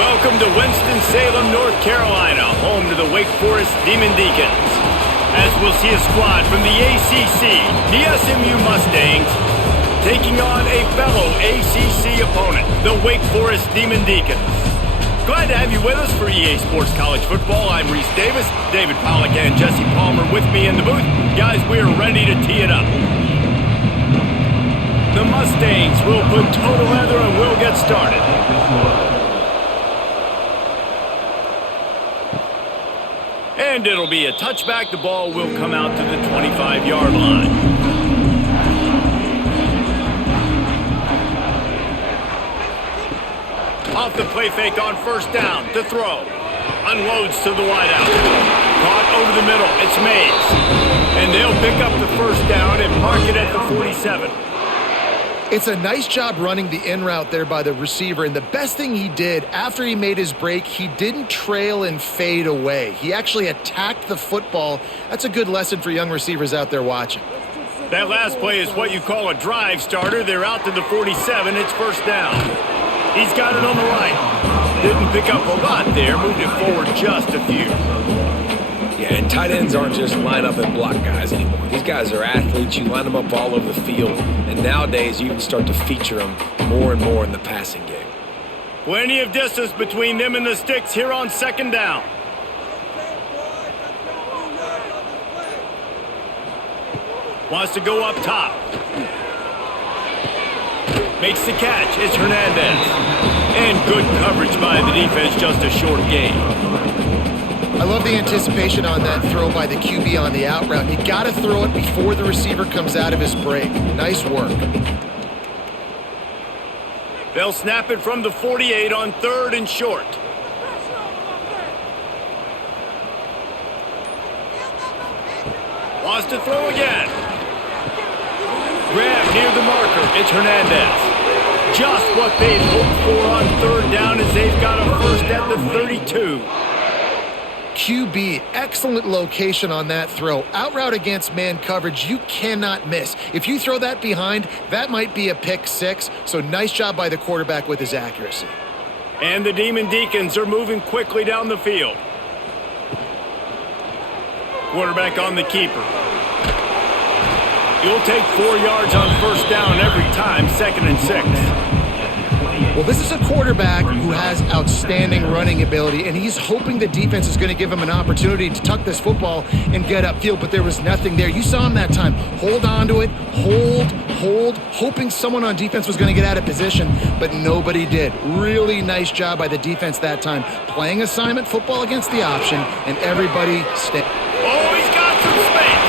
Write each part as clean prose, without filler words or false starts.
Welcome to Winston-Salem, North Carolina, home to the Wake Forest Demon Deacons. As we'll see a squad from the ACC, the SMU Mustangs, taking on a fellow ACC opponent, the Wake Forest Demon Deacons. Glad to have you with us for EA Sports College Football. I'm Reese Davis, David Pollack and Jesse Palmer with me in the booth. Guys, we are ready to tee it up. The Mustangs will put total leather and we'll get started. And it'll be a touchback. The ball will come out to the 25-yard line. Off the play fake on first down. The throw. Unloads to the wideout. Caught over the middle. It's Mays. And they'll pick up the first down and mark it at the 47. It's a nice job running the in route there by the receiver, and the best thing he did after he made his break, he didn't trail and fade away. He actually attacked the football. That's a good lesson for young receivers out there watching. That last play is what you call a drive starter. They're out to the 47. It's first down. He's got it on the right. Didn't pick up a lot there. Moved it forward just a few. Yeah, and tight ends aren't just line up and block guys anymore. These guys are athletes. You line them up all over the field. And nowadays, you can start to feature them more and more in the passing game. Plenty of distance between them and the sticks here on second down. Wants to go up top. Makes the catch. It's Hernandez. And good coverage by the defense, just a short gain. I love the anticipation on that throw by the QB on the out route. You got to throw it before the receiver comes out of his break. Nice work. They'll snap it from the 48 on third and short. Wants to throw again. Grab near the marker. It's Hernandez. Just what they'd hoped for on third down as they've got a first at the 32. QB, excellent location on that throw. Out route against man coverage, you cannot miss. If you throw that behind, that might be a pick six. So nice job by the quarterback with his accuracy. And the Demon Deacons are moving quickly down the field. Quarterback on the keeper. You'll take 4 yards on first down every time, 2nd and 6. Well, this is a quarterback who has outstanding running ability, and he's hoping the defense is going to give him an opportunity to tuck this football and get upfield, but there was nothing there. You saw him that time. Hold on to it, hold, hoping someone on defense was going to get out of position, but nobody did. Really nice job by the defense that time, playing assignment football against the option, and everybody stayed. Oh, he's got some space.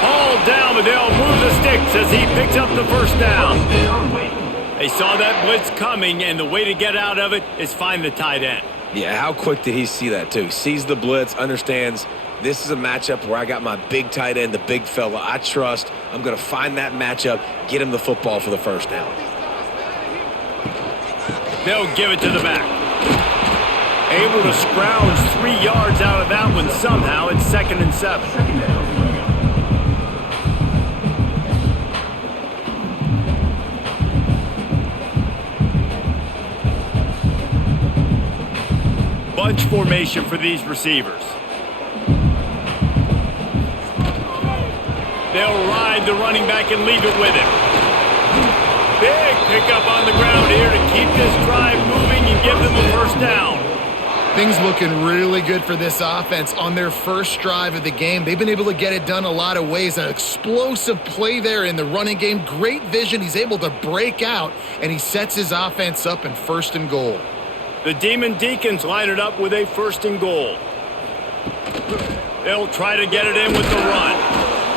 Hauled down, but they'll move the sticks as he picks up the first down. They saw that blitz coming, and the way to get out of it is find the tight end. Yeah, how quick did he see that, too? Sees the blitz, understands this is a matchup where I got my big tight end, the big fella I trust. I'm going to find that matchup, get him the football for the first down. They'll give it to the back. Able to scrounge 3 yards out of that one somehow. It's 2nd and 7. Bunch formation for these receivers. They'll ride the running back and leave it with him. Big pickup on the ground here to keep this drive moving and give them a first down. Things looking really good for this offense on their first drive of the game. They've been able to get it done a lot of ways. An explosive play there in the running game. Great vision. He's able to break out, and he sets his offense up in 1st and goal. The Demon Deacons line it up with a 1st and goal. They'll try to get it in with the run.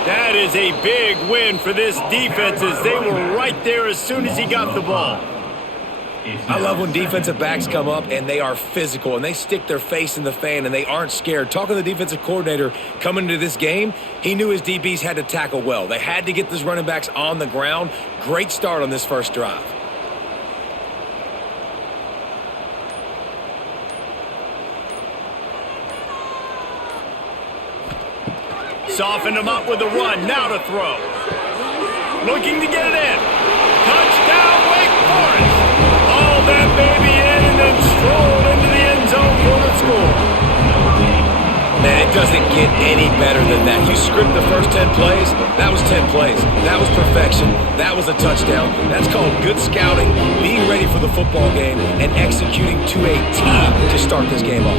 That is a big win for this defense as they were right there as soon as he got the ball. I love when defensive backs come up and they are physical and they stick their face in the fan and they aren't scared. Talking to the defensive coordinator coming into this game, he knew his DBs had to tackle well. They had to get these running backs on the ground. Great start on this first drive. Softened him up with a run. Now to throw. Looking to get it in. Touchdown, Wake Forest. All that baby in and then strolled into doesn't get any better than that. You script the first 10 plays, that was 10 plays. That was perfection. That was a touchdown. That's called good scouting, being ready for the football game, and executing to a T to start this game off.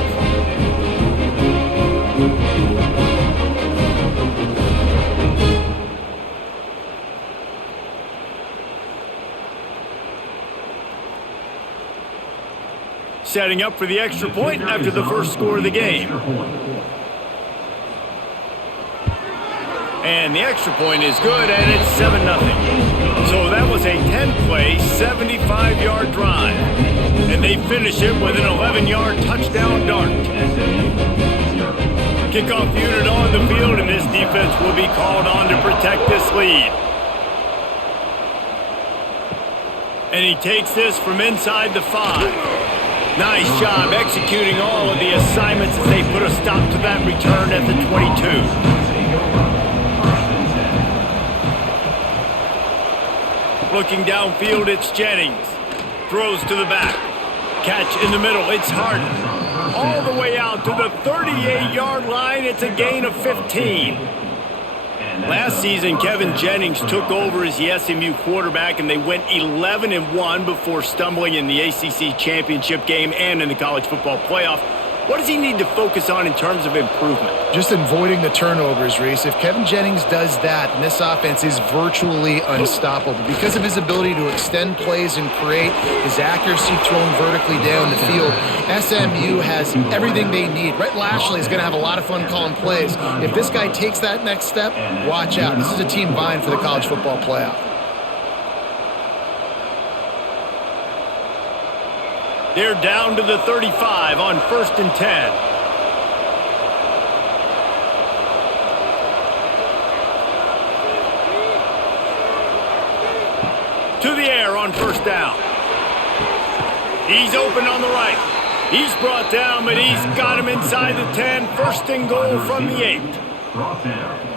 Setting up for the extra point after the first score of the game. And the extra point is good, and it's 7-0. So that was a 10-play, 75-yard drive. And they finish it with an 11-yard touchdown dart. Kickoff unit on the field, and this defense will be called on to protect this lead. And he takes this from inside the 5. Nice job executing all of the assignments as they put a stop to that return at the 22. Looking downfield, it's Jennings. Throws to the back. Catch in the middle, it's Harden. All the way out to the 38-yard line, it's a gain of 15. Last season, Kevin Jennings took over as the SMU quarterback, and they went 11-1 before stumbling in the ACC championship game and in the college football playoff. What does he need to focus on in terms of improvement? Just avoiding the turnovers, Reese. If Kevin Jennings does that, then this offense is virtually unstoppable. Because of his ability to extend plays and create, his accuracy thrown vertically down the field, SMU has everything they need. Rhett Lashley is going to have a lot of fun calling plays. If this guy takes that next step, watch out. This is a team vying for the college football playoff. They're down to the 35 on 1st and 10. To the air on 1st down. He's open on the right. He's brought down, but he's got him inside the 10. 1st and goal from the 8.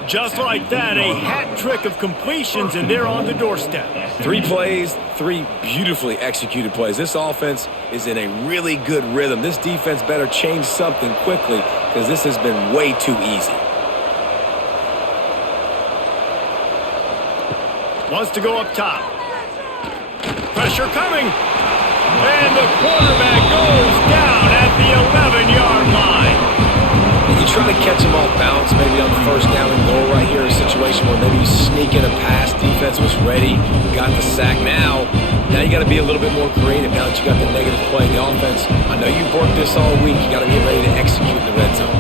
Just like that, a hat trick of completions, and they're on the doorstep. 3 plays, 3 beautifully executed plays. This offense is in a really good rhythm. This defense better change something quickly because this has been way too easy. Wants to go up top. Pressure coming. And the quarterback goes down at the 11-yard line. And you try to catch him off balance, maybe on the 1st down and goal right here, a situation where maybe you sneak in a pass, defense was ready, got the sack. Now you got to be a little bit more creative now that you got the negative play in the offense. I know you've worked this all week. You got to get ready to execute in the red zone.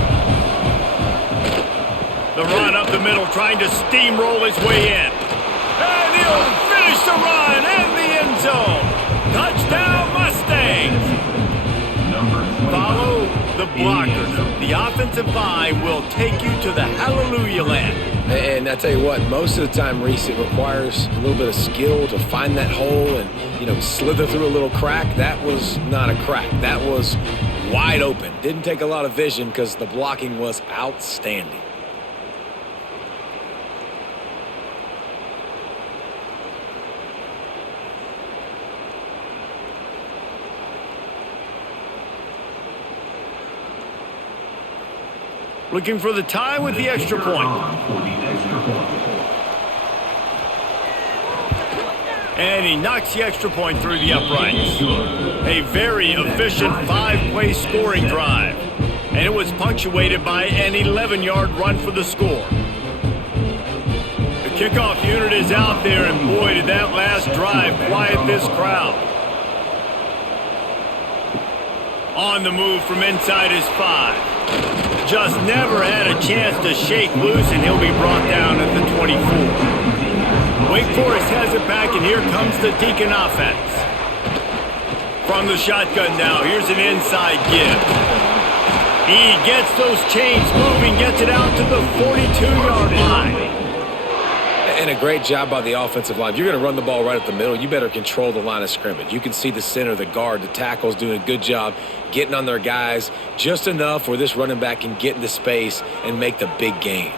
The run up the middle, trying to steamroll his way in. And he'll finish the run and the end zone. Touchdown, Mustangs. Follow the blockers. The offensive line will take you to the hallelujah land. And I tell you what, most of the time, Reese, it requires a little bit of skill to find that hole and, slither through a little crack. That was not a crack. That was wide open. Didn't take a lot of vision because the blocking was outstanding. Looking for the tie with the extra point. And he knocks the extra point through the uprights. A very efficient 5-play scoring drive. And it was punctuated by an 11-yard run for the score. The kickoff unit is out there, and boy, did that last drive quiet this crowd. On the move from inside his 5. Just never had a chance to shake loose, and he'll be brought down at the 24. Wake Forest has it back, and here comes the Deacon offense. From the shotgun now, here's an inside give. He gets those chains moving, gets it out to the 42-yard line. And a great job by the offensive line. If you're going to run the ball right at the middle, you better control the line of scrimmage. You can see the center, the guard, the tackles doing a good job getting on their guys just enough where this running back can get into space and make the big gain.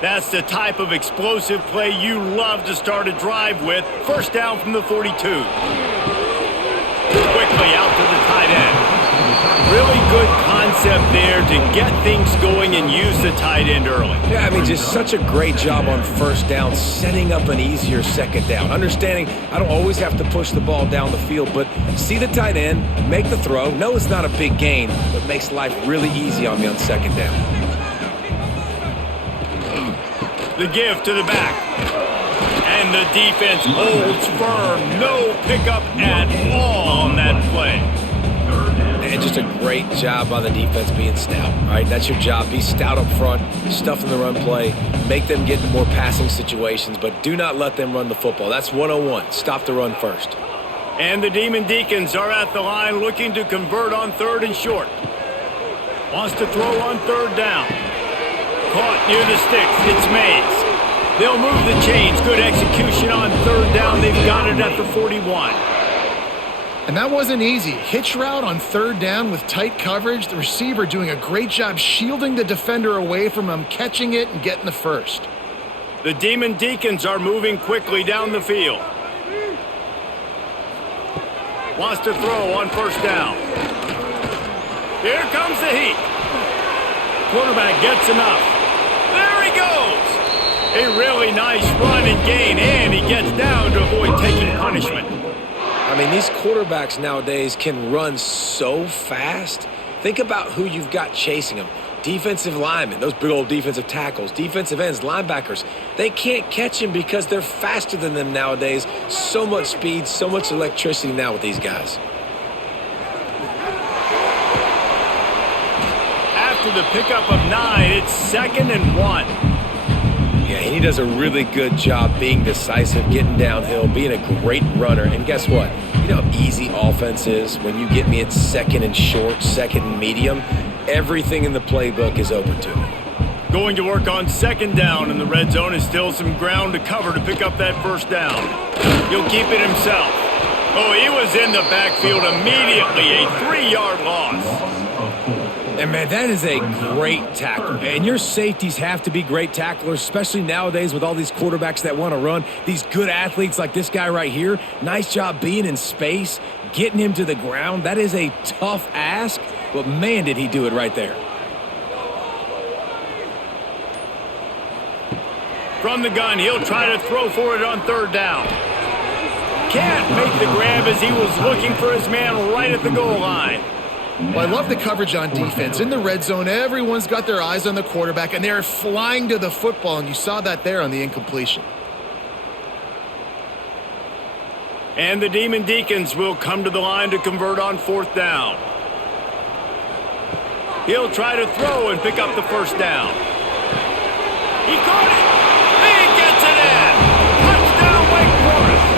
That's the type of explosive play you love to start a drive with. 1st down from the 42. Quickly out to the tight end. Really good concept there to get things going and use the tight end early. Yeah, I mean, just such a great job on first down, setting up an easier second down. Understanding I don't always have to push the ball down the field, but see the tight end, make the throw. No, it's not a big gain, but makes life really easy on me on second down. The give to the back. And the defense holds firm. No pickup at all on that play. And just a great job by the defense being stout. All right, that's your job. Be stout up front, stuff in the run play, make them get into more passing situations, but do not let them run the football. That's 101. Stop the run first. And the Demon Deacons are at the line looking to convert on 3rd and short. Wants to throw on 3rd down. Caught near the sticks. It's Mays. They'll move the chains. Good execution on 3rd down. They've got it at the 41. And that wasn't easy. Hitch route on 3rd down with tight coverage. The receiver doing a great job shielding the defender away from him, catching it and getting the first. The Demon Deacons are moving quickly down the field. Wants to throw on 1st down. Here comes the heat. Quarterback gets enough. There he goes. A really nice run and gain, and he gets down to avoid taking punishment. I mean, these quarterbacks nowadays can run so fast. Think about who you've got chasing them. Defensive linemen, those big old defensive tackles, defensive ends, linebackers. They can't catch him because they're faster than them nowadays. So much speed, so much electricity now with these guys. After the pickup of 9, it's 2nd and 1. Yeah, he does a really good job being decisive, getting downhill, being a great runner. And guess what? You know how easy offense is when you get me at 2nd and short, 2nd and medium? Everything in the playbook is open to me. Going to work on 2nd down in the red zone is still some ground to cover to pick up that 1st down. He'll keep it himself. Oh, he was in the backfield immediately. A 3-yard loss. And, man, that is a great tackle. And your safeties have to be great tacklers, especially nowadays with all these quarterbacks that want to run. These good athletes like this guy right here. Nice job being in space, getting him to the ground. That is a tough ask, but, man, did he do it right there. From the gun, he'll try to throw for it on 3rd down. Can't make the grab as he was looking for his man right at the goal line. Well, I love the coverage on defense. In the red zone, everyone's got their eyes on the quarterback, and they're flying to the football, and you saw that there on the incompletion. And the Demon Deacons will come to the line to convert on 4th down. He'll try to throw and pick up the 1st down. He caught it! He gets it in! Touchdown, Wake Forest!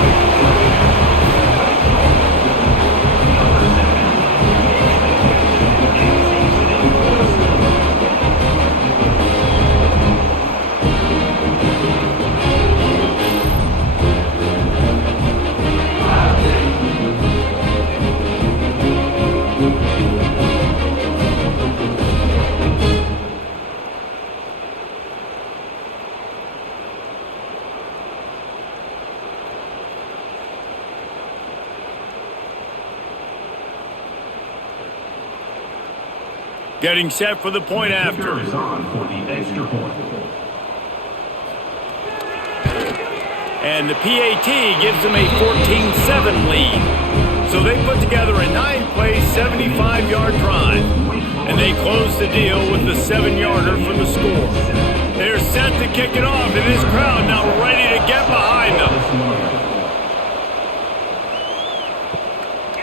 Getting set for the point after. Is on for the extra point. And the PAT gives them a 14-7 lead. So they put together a 9-play, 75-yard drive. And they close the deal with the 7-yarder for the score. They're set to kick it off, and this crowd now ready to get behind them.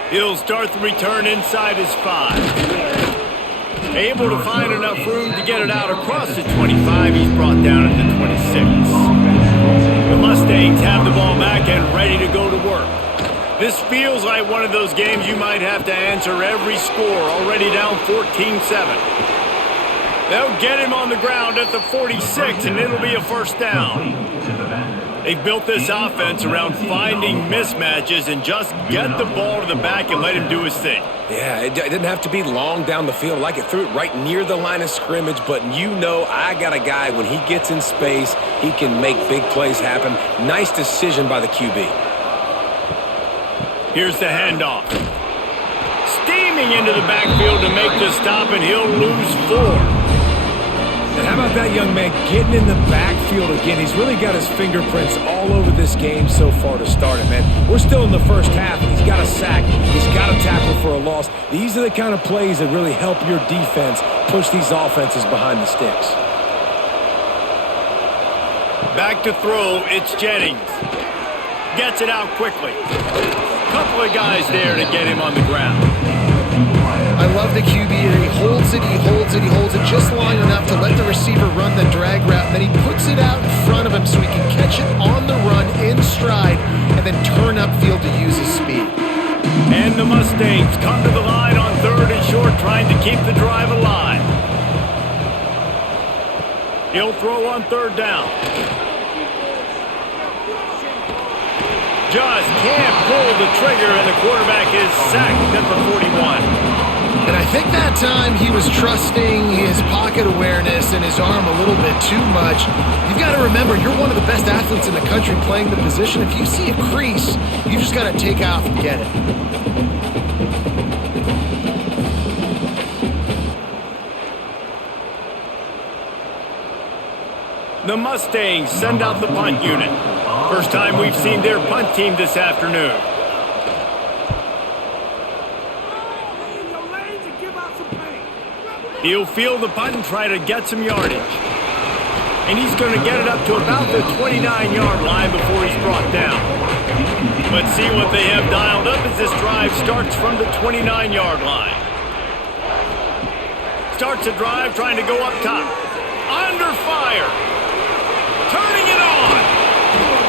He'll start the return inside his 5. Able to find enough room to get it out across the 25. He's brought down at the 26. The Mustangs have the ball back and ready to go to work. This feels like one of those games you might have to answer every score, already down 14-7. They'll get him on the ground at the 46, and it'll be a 1st down. They've built this offense around finding mismatches and just get the ball to the back and let him do his thing. Yeah, it didn't have to be long down the field. Like it threw it right near the line of scrimmage, but you know I got a guy, when he gets in space, he can make big plays happen. Nice decision by the QB. Here's the handoff. steaming into the backfield to make the stop, and he'll lose 4. And how about that young man getting in the backfield again? He's really got his fingerprints all over this game so far to start it, man. We're still in the first half, and he's got a sack. He's got a tackle for a loss. These are the kind of plays that really help your defense push these offenses behind the sticks. Back to throw, it's Jennings. Gets it out quickly. Couple of guys there to get him on the ground. I love the QB. He holds it, he holds it, he holds it just long enough to let the receiver run the drag route, and then he puts it out in front of him so he can catch it on the run in stride and then turn upfield to use his speed. And the Mustangs come to the line on 3rd and short, trying to keep the drive alive. He'll throw on 3rd down. Just can't pull the trigger, and the quarterback is sacked at the 41. And I think that time he was trusting his pocket awareness and his arm a little bit too much. You've got to remember, you're one of the best athletes in the country playing the position. If you see a crease, you just got to take off and get it. The Mustangs send out the punt unit. First time we've seen their punt team this afternoon. He'll field the punt and try to get some yardage. And he's going to get it up to about the 29-yard line before he's brought down. Let's see what they have dialed up as this drive starts from the 29-yard line. Starts a drive trying to go up top. Under fire. Turning it on.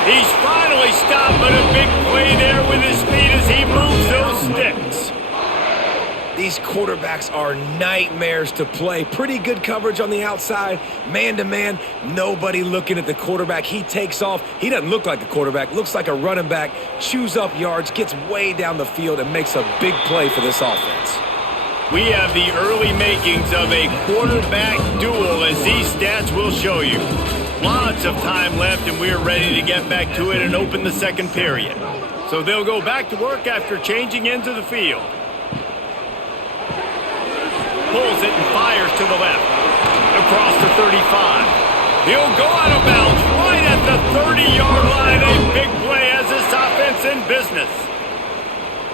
He's finally stopped, but a big play there with his feet as he moves those sticks. These quarterbacks are nightmares to play. Pretty good coverage on the outside, man-to-man. Nobody looking at the quarterback. He takes off. He doesn't look like a quarterback. Looks like a running back. Chews up yards, gets way down the field, and makes a big play for this offense. We have the early makings of a quarterback duel, as these stats will show you. Lots of time left, and we're ready to get back to it and open the second period. So they'll go back to work after changing into the field. Pulls it and fires to the left. Across the 35. He'll go out of bounds right at the 30-yard line. A big play as this offense in business.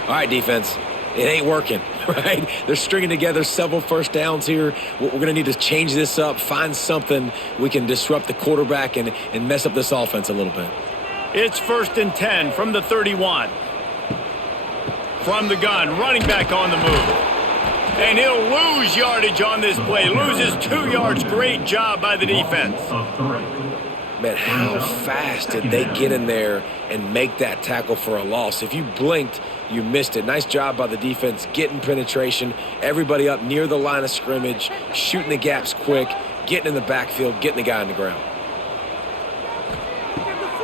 All right, defense. It ain't working, right? They're stringing together several first downs here. We're going to need to change this up, find something we can disrupt the quarterback and mess up this offense a little bit. It's 1st and 10 from the 31. From the gun, running back on the move. And he'll lose yardage on this play. Loses 2 yards. Great job by the defense. Man, how fast did they get in there and make that tackle for a loss? If you blinked, you missed it. Nice job by the defense, getting penetration, everybody up near the line of scrimmage, shooting the gaps quick, getting in the backfield, getting the guy on the ground.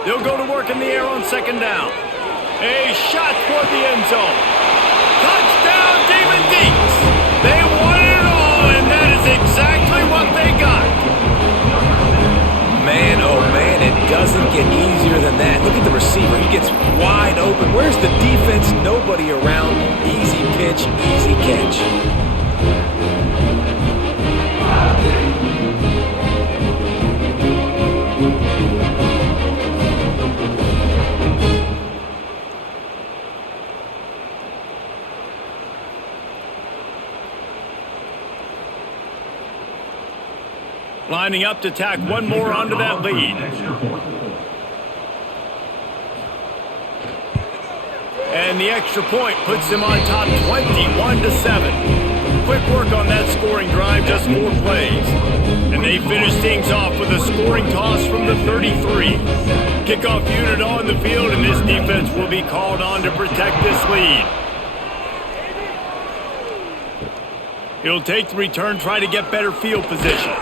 They'll go to work in the air on 2nd down. A shot toward the end zone. Touchdown, Demon Deeks! They wanted it all, and that is exactly what they got. Man, oh man, it doesn't get easier than that. Look at the receiver. He gets wide open. Where's the defense? Nobody around. Easy pitch, easy catch. Lining up to tack one more onto that lead. And the extra point puts them on top 21-7. Quick work on that scoring drive, just 4 plays. And they finish things off with a scoring toss from the 33. Kickoff unit on the field, and this defense will be called on to protect this lead. He'll take the return, try to get better field position.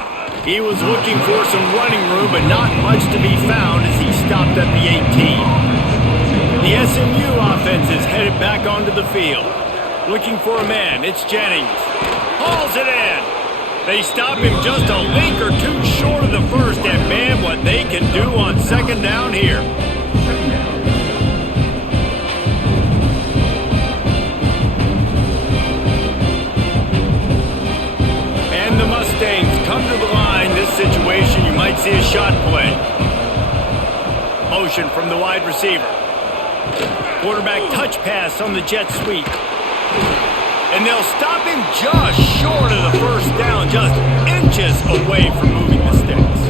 He was looking for some running room, but not much to be found as he stopped at the 18. The SMU offense is headed back onto the field. Looking for a man, it's Jennings. Hauls it in. They stop him just a link or 2 short of the first, and man, what they can do on 2nd down here. situation, you might see a shot play. Motion from the wide receiver. Quarterback touch pass on the jet sweep. And they'll stop him just short of the first down, just inches away from moving the sticks.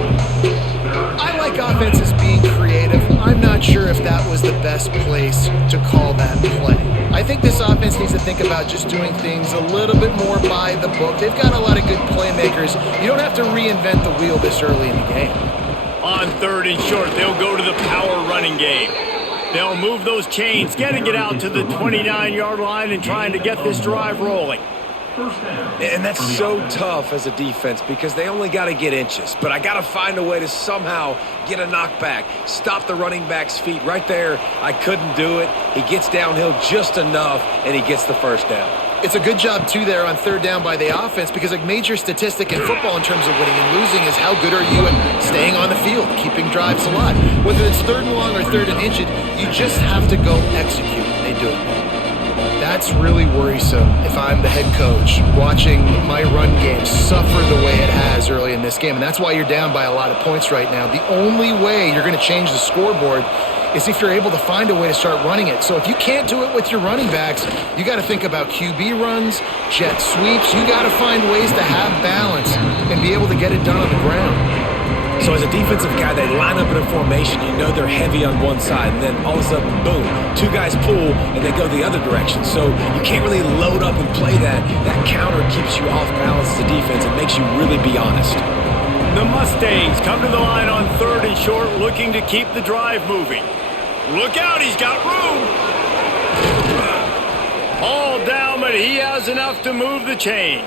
I like offenses being creative. I'm not sure if that was the best place to call that play. I think this offense needs to think about just doing things a little bit more by the book. They've got a lot of good playmakers. You don't have to reinvent the wheel this early in the game. On 3rd and short, they'll go to the power running game. They'll move those chains, getting it out to the 29-yard line and trying to get this drive rolling. And that's so tough as a defense because they only got to get inches. But I got to find a way to somehow get a knockback, stop the running back's feet. Right there, I couldn't do it. He gets downhill just enough, and he gets the first down. It's a good job, too, there on 3rd down by the offense because a major statistic in football in terms of winning and losing is how good are you at staying on the field, keeping drives alive. Whether it's 3rd and long or 3rd and inches, you just have to go execute. They do it. That's really worrisome if I'm the head coach watching my run game suffer the way it has early in this game. And that's why you're down by a lot of points right now. The only way you're going to change the scoreboard is if you're able to find a way to start running it. So if you can't do it with your running backs, you got to think about QB runs, jet sweeps. You got to find ways to have balance and be able to get it done on the ground. So as a defensive guy, they line up in a formation. You know they're heavy on one side, and then all of a sudden, boom, 2 guys pull, and they go the other direction. So you can't really load up and play that. That counter keeps you off balance as a defense. It makes you really be honest. The Mustangs come to the line on 3rd and short, looking to keep the drive moving. Look out, he's got room. All down, but he has enough to move the chains.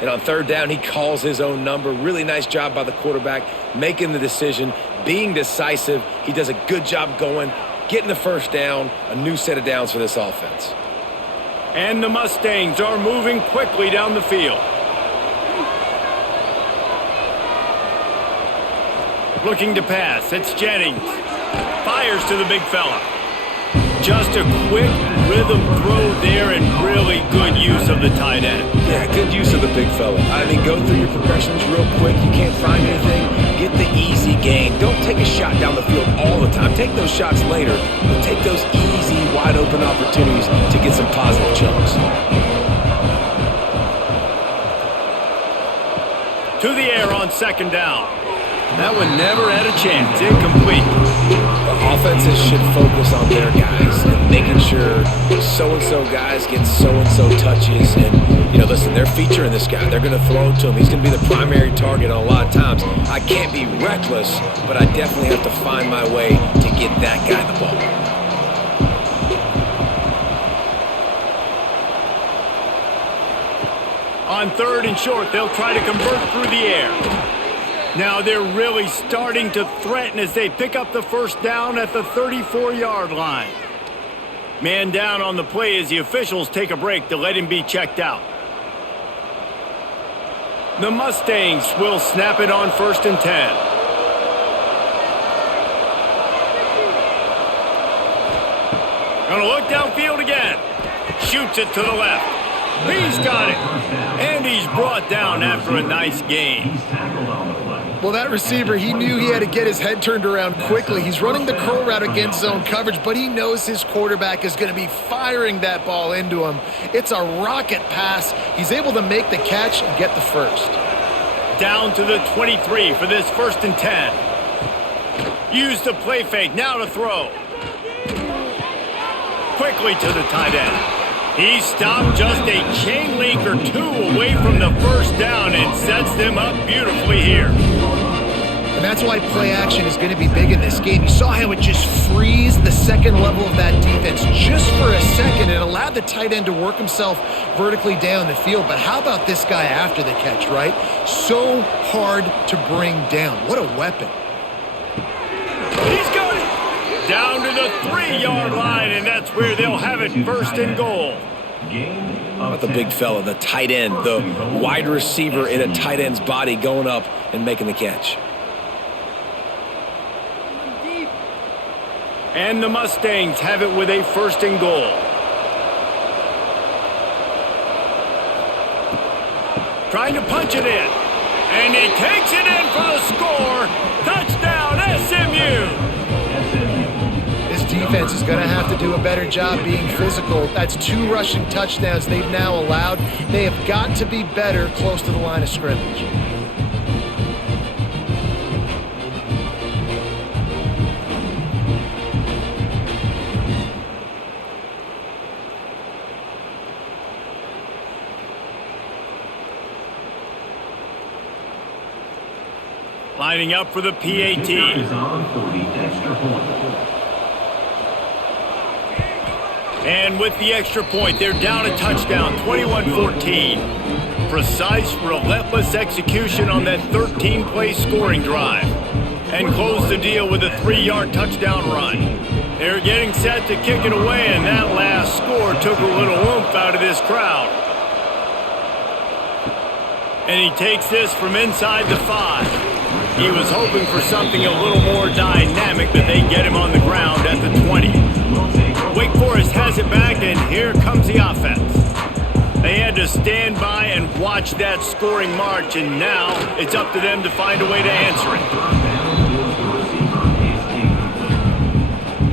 And on 3rd down, he calls his own number. Really nice job by the quarterback, making the decision, being decisive. He does a good job going, getting the first down, a new set of downs for this offense. And the Mustangs are moving quickly down the field. Looking to pass, it's Jennings. Fires to the big fella. Just a quick rhythm throw there and really good use of the tight end. Yeah, good use of the big fella. I mean, go through your progressions real quick. You can't find anything. Get the easy gain. Don't take a shot down the field all the time. Take those shots later, but take those easy, wide open opportunities to get some positive chunks. To the air on 2nd down. That one never had a chance. Incomplete. The offenses should focus on their guys and making sure so-and-so guys get so-and-so touches. And, you know, listen, they're featuring this guy. They're going to throw it to him. He's going to be the primary target a lot of times. I can't be reckless, but I definitely have to find my way to get that guy the ball. On 3rd and short, they'll try to convert through the air. Now they're really starting to threaten as they pick up the first down at the 34-yard line. Man down on the play as the officials take a break to let him be checked out. The Mustangs will snap it on 1st and 10. Gonna look downfield again. Shoots it to the left. He's got it. And he's brought down after a nice gain. Well, that receiver, he knew he had to get his head turned around quickly. He's running the curl route against zone coverage, but he knows his quarterback is going to be firing that ball into him. It's a rocket pass. He's able to make the catch and get the first. Down to the 23 for this 1st and 10. Use the play fake, now to throw. Quickly to the tight end. He stopped just a chain link or 2 away from the first down and sets them up beautifully here. And that's why play action is going to be big in this game. You saw how it just frees the second level of that defense just for a second. It allowed the tight end to work himself vertically down the field. But how about this guy after the catch, right? So hard to bring down. What a weapon. He's got it. Down to the 3-yard line, and that's where they'll have it 1st and goal. About the big fella, the tight end, the wide receiver in a tight end's body going up and making the catch. And the Mustangs have it with a 1st and goal. Trying to punch it in. And he takes it in for the score. Touchdown, SMU. This defense is going to have to do a better job being physical. That's 2 rushing touchdowns they've now allowed. They have got to be better close to the line of scrimmage. Lining up for the PAT. Is on for the extra point. And with the extra point, they're down a touchdown, 21-14. Precise, relentless execution on that 13-play scoring drive. And close the deal with a 3-yard touchdown run. They're getting set to kick it away, and that last score took a little oomph out of this crowd. And he takes this from inside the 5. He was hoping for something a little more dynamic, but they get him on the ground at the 20. Wake Forest has it back, and here comes the offense. They had to stand by and watch that scoring march, and now it's up to them to find a way to answer it.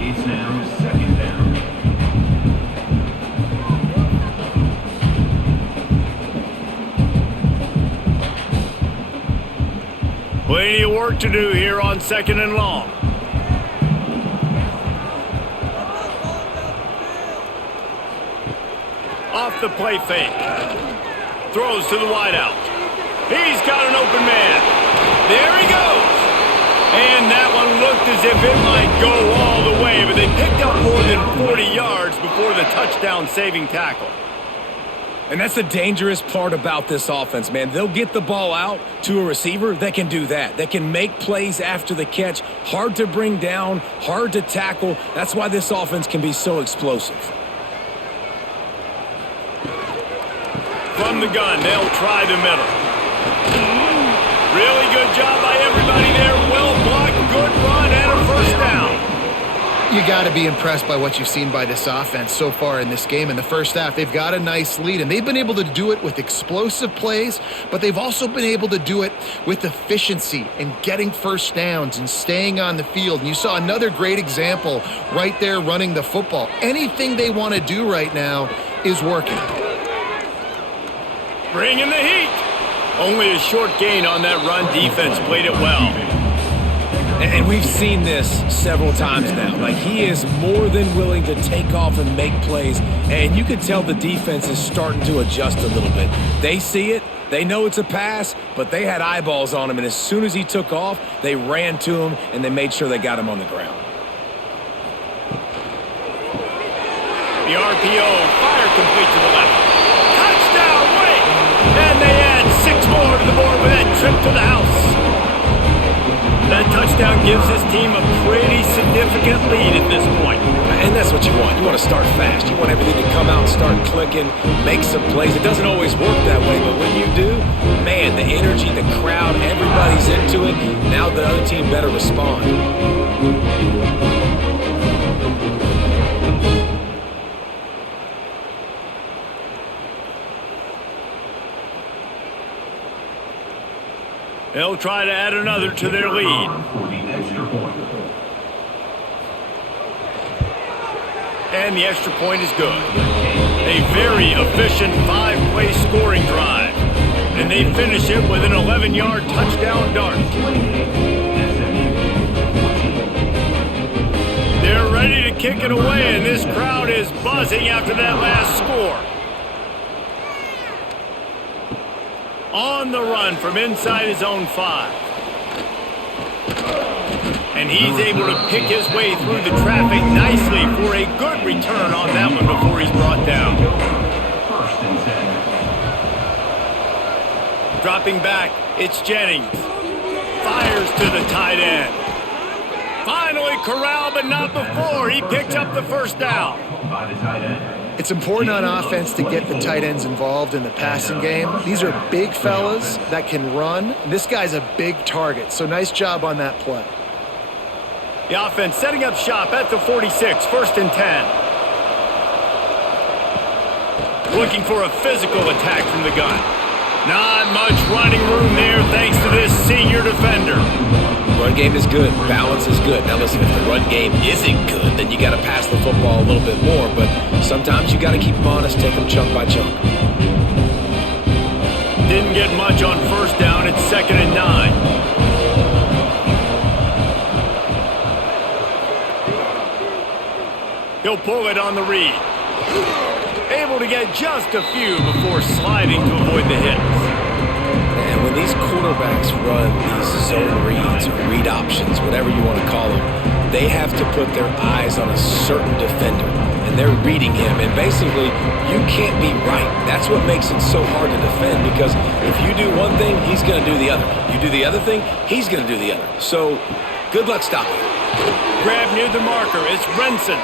It's now 2nd down. Plenty of work to do here on 2nd and long. Off the play fake. Throws to the wideout. He's got an open man. There he goes. And that one looked as if it might go all the way, but they picked up more than 40 yards before the touchdown-saving tackle. And that's the dangerous part about this offense, man. They'll get the ball out to a receiver that can do that. That can make plays after the catch. Hard to bring down, hard to tackle. That's why this offense can be so explosive. From the gun, they'll try the middle. Really good job by everybody there. Well blocked, good run, and a first down. You got to be impressed by what you've seen by this offense so far in this game. In the first half, they've got a nice lead, and they've been able to do it with explosive plays, but they've also been able to do it with efficiency and getting first downs and staying on the field. And you saw another great example right there running the football. Anything they want to do right now is working. Bringing the heat. Only a short gain on that run. Defense played it well. And we've seen this several times now. Like, he is more than willing to take off and make plays. And you can tell the defense is starting to adjust a little bit. They see it. They know it's a pass, but they had eyeballs on him. And as soon as he took off, they ran to him, and they made sure they got him on the ground. The RPO, fire complete to the left. Touchdown, Wake! And they add 6 more to the board with that trip to the house. That touchdown gives his team a pretty significant lead at this point. And that's what you want. You want to start fast. You want everything to come out and start clicking, make some plays. It doesn't always work that way, but when you do, man, the energy, the crowd, everybody's into it. Now the other team better respond. They'll try to add another to their lead. For the extra point. And the extra point is good. A very efficient 5-play scoring drive. And they finish it with an 11-yard touchdown dart. They're ready to kick it away, and this crowd is buzzing after that last score. On the run from inside his own 5. And he's able to pick his way through the traffic nicely for a good return on that one before he's brought down. 1st and 10. Dropping back, it's Jennings. Fires to the tight end. Finally corralled, but not before. He picks up the first down. By the tight end. It's important on offense to get the tight ends involved in the passing game. These are big fellas that can run. This guy's a big target, so nice job on that play. The offense setting up shop at the 46, 1st and 10. Looking for a physical attack from the gun. Not much running room there thanks to this senior defender. Run game is good. Balance is good. Now listen, if the run game isn't good, then you got to pass the football a little bit more. But sometimes you got to keep them honest, take them chunk by chunk. Didn't get much on first down. It's 2nd and 9. He'll pull it on the read. Able to get just a few before sliding to avoid the hits. And when these quarterbacks run these zone reads, or read options, whatever you want to call them, they have to put their eyes on a certain defender. And they're reading him. And basically, you can't be right. That's what makes it so hard to defend, because if you do one thing, he's going to do the other. You do the other thing, he's going to do the other. So, good luck stopping. Grab near the marker. It's Renson.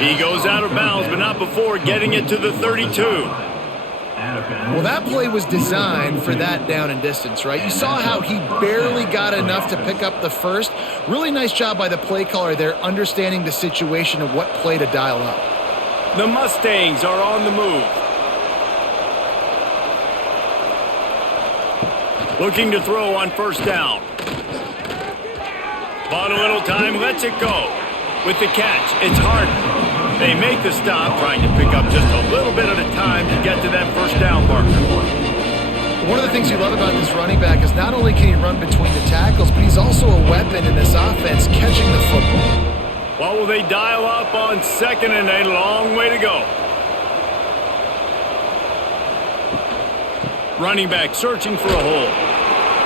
He goes out of bounds, but not before getting it to the 32. Well, that play was designed for that down and distance, right? You saw how he barely got enough to pick up the first. Really nice job by the play caller there, understanding the situation of what play to dial up. The Mustangs are on the move. Looking to throw on first down. Bought a little time, lets it go. With the catch, it's Harden. They make the stop, trying to pick up just a little bit at a time to get to that first down marker. One of the things you love about this running back is not only can he run between the tackles, but he's also a weapon in this offense, catching the football. Well, will they dial up on 2nd and a long way to go? Running back searching for a hole.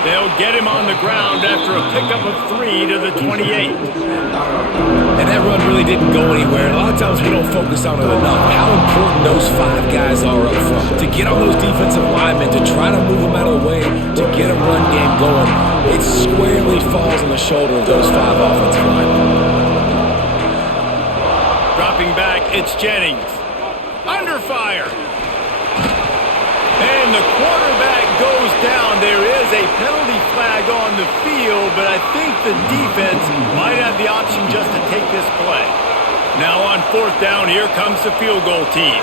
They'll get him on the ground after a pickup of 3 to the 28. And that run really didn't go anywhere. And a lot of times we don't focus on it enough. How important those 5 guys are up front. To get on those defensive linemen, to try to move them out of the way, to get a run game going, it squarely falls on the shoulder of those 5 offensive linemen. Dropping back, it's Jennings. Under fire. And the quarterback goes down. There is a penalty flag on the field, but I think the defense might have the option just to take this play. Now on 4th down, here comes the field goal team.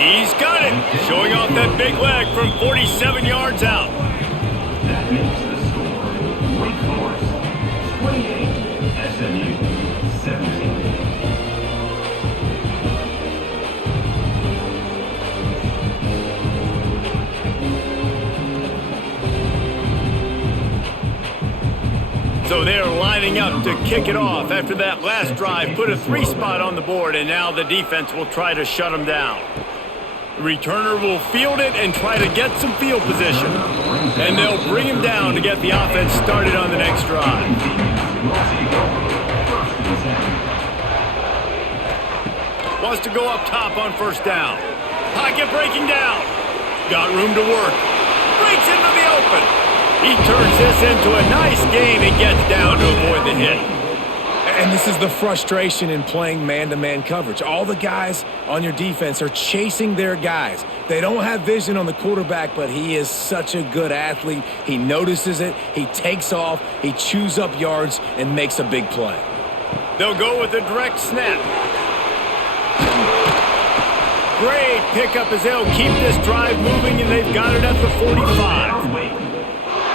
He's got it, showing off that big leg from 47 yards out. That makes the score Wake Forest 28, SMU 17. So they're lining up to kick it off after that last drive. Put a 3 spot on the board, and now the defense will try to shut them down. The returner will field it and try to get some field position. And they'll bring him down to get the offense started on the next drive. Wants to go up top on first down. Pocket breaking down. Got room to work. Breaks into the open. He turns this into a nice game and gets down to avoid the hit. And this is the frustration in playing man-to-man coverage. All the guys on your defense are chasing their guys. They don't have vision on the quarterback, but he is such a good athlete. He notices it, he takes off, he chews up yards, and makes a big play. They'll go with a direct snap. Great pickup as they'll keep this drive moving, and they've got it at the 45.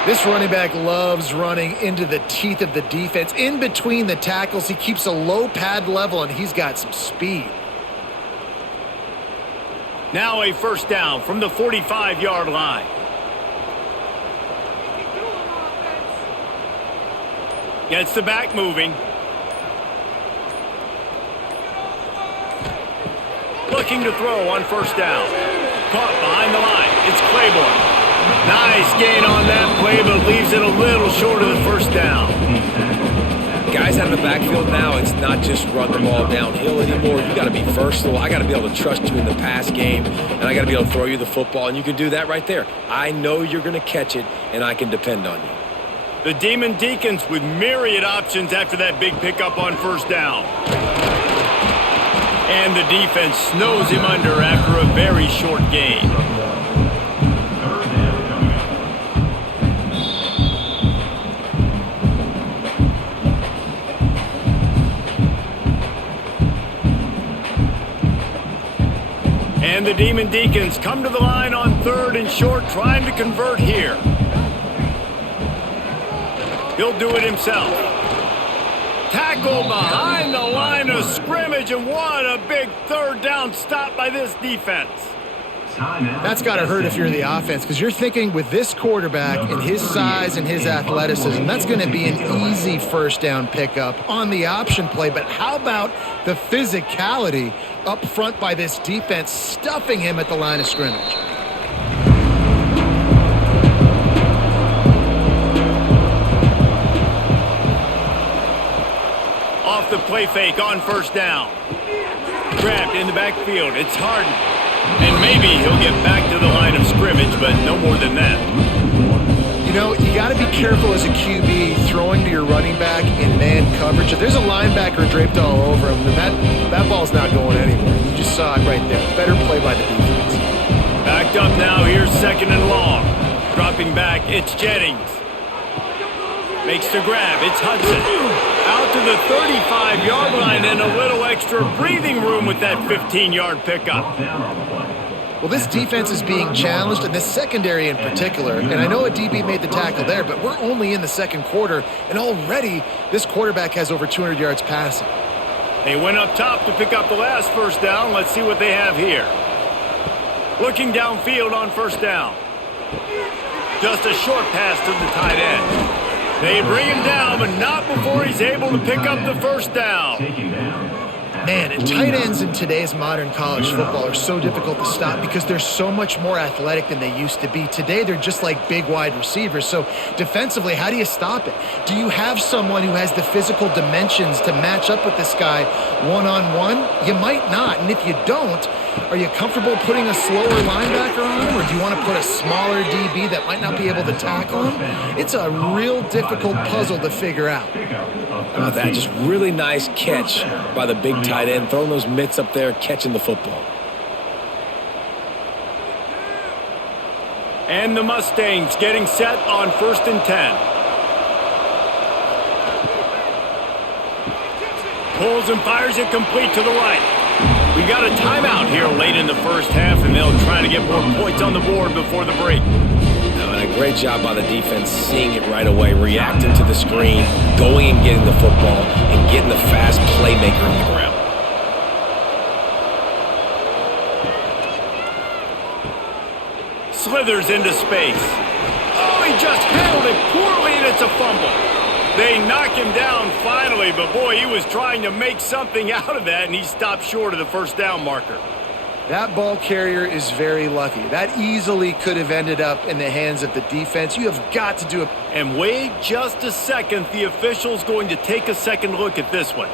This running back loves running into the teeth of the defense. In between the tackles, he keeps a low pad level, and he's got some speed. Now a first down from the 45-yard line. Gets the back moving. Looking to throw on first down. Caught behind the line. It's Claiborne. Nice gain on that play, but leaves it a little short of the first down. Guys out of the backfield now, it's not just run the ball downhill anymore. You got to be versatile. I got to be able to trust you in the pass game, and I got to be able to throw you the football, and you can do that right there. I know you're going to catch it, and I can depend on you. The Demon Deacons with myriad options after that big pickup on first down. And the defense snows him under after a very short gain. And the Demon Deacons come to the line on 3rd and short, trying to convert here. He'll do it himself. Tackle behind the line of scrimmage, and what a big 3rd down stop by this defense. That's got to hurt if you're the offense, because you're thinking with this quarterback and his size and his athleticism, that's going to be an easy 1st down pickup on the option play. But how about the physicality up front by this defense, stuffing him at the line of scrimmage? Off the play fake on 1st down. Grabbed in the backfield. It's Harden. And maybe he'll get back to the line of scrimmage, but no more than that. You know, you got to be careful as a QB throwing to your running back in man coverage. If there's a linebacker draped all over him, then that ball's not going anywhere. You just saw it right there. Better play by the defense. Backed up now. Here's 2nd and long. Dropping back, it's Jennings. Makes the grab. It's Hudson. Out to the 35-yard line, and a little extra breathing room with that 15-yard pickup. Well, this defense is being challenged, and this secondary in particular. And I know a DB made the tackle there, but we're only in the 2nd quarter, and already this quarterback has over 200 yards passing. They went up top to pick up the last 1st down. Let's see what they have here. Looking downfield on 1st down. Just a short pass to the tight end. They bring him down, but not before he's able to pick up the 1st down. Man, and tight ends in today's modern college football are so difficult to stop because they're so much more athletic than they used to be. Today, they're just like big wide receivers. So defensively, how do you stop it? Do you have someone who has the physical dimensions to match up with this guy one-on-one? You might not. And if you don't, are you comfortable putting a slower linebacker on him, or do you want to put a smaller DB that might not be able to tackle him? It's a real difficult puzzle to figure out. How about that? Just really nice catch by the big tight end, throwing those mitts up there, catching the football. And the Mustangs getting set on 1st and 10. Pulls and fires it complete to the right. We got a timeout here late in the 1st half, and they'll try to get more points on the board before the break. And a great job by the defense seeing it right away, reacting to the screen, going and getting the football, and getting the fast playmaker on the ground. Slithers into space. Oh, he just handled it poorly, and it's a fumble. They knock him down finally, but boy, he was trying to make something out of that, and he stopped short of the 1st down marker. That ball carrier is very lucky. That easily could have ended up in the hands of the defense. You have got to do it. And wait just a second. The official's going to take a second look at this one.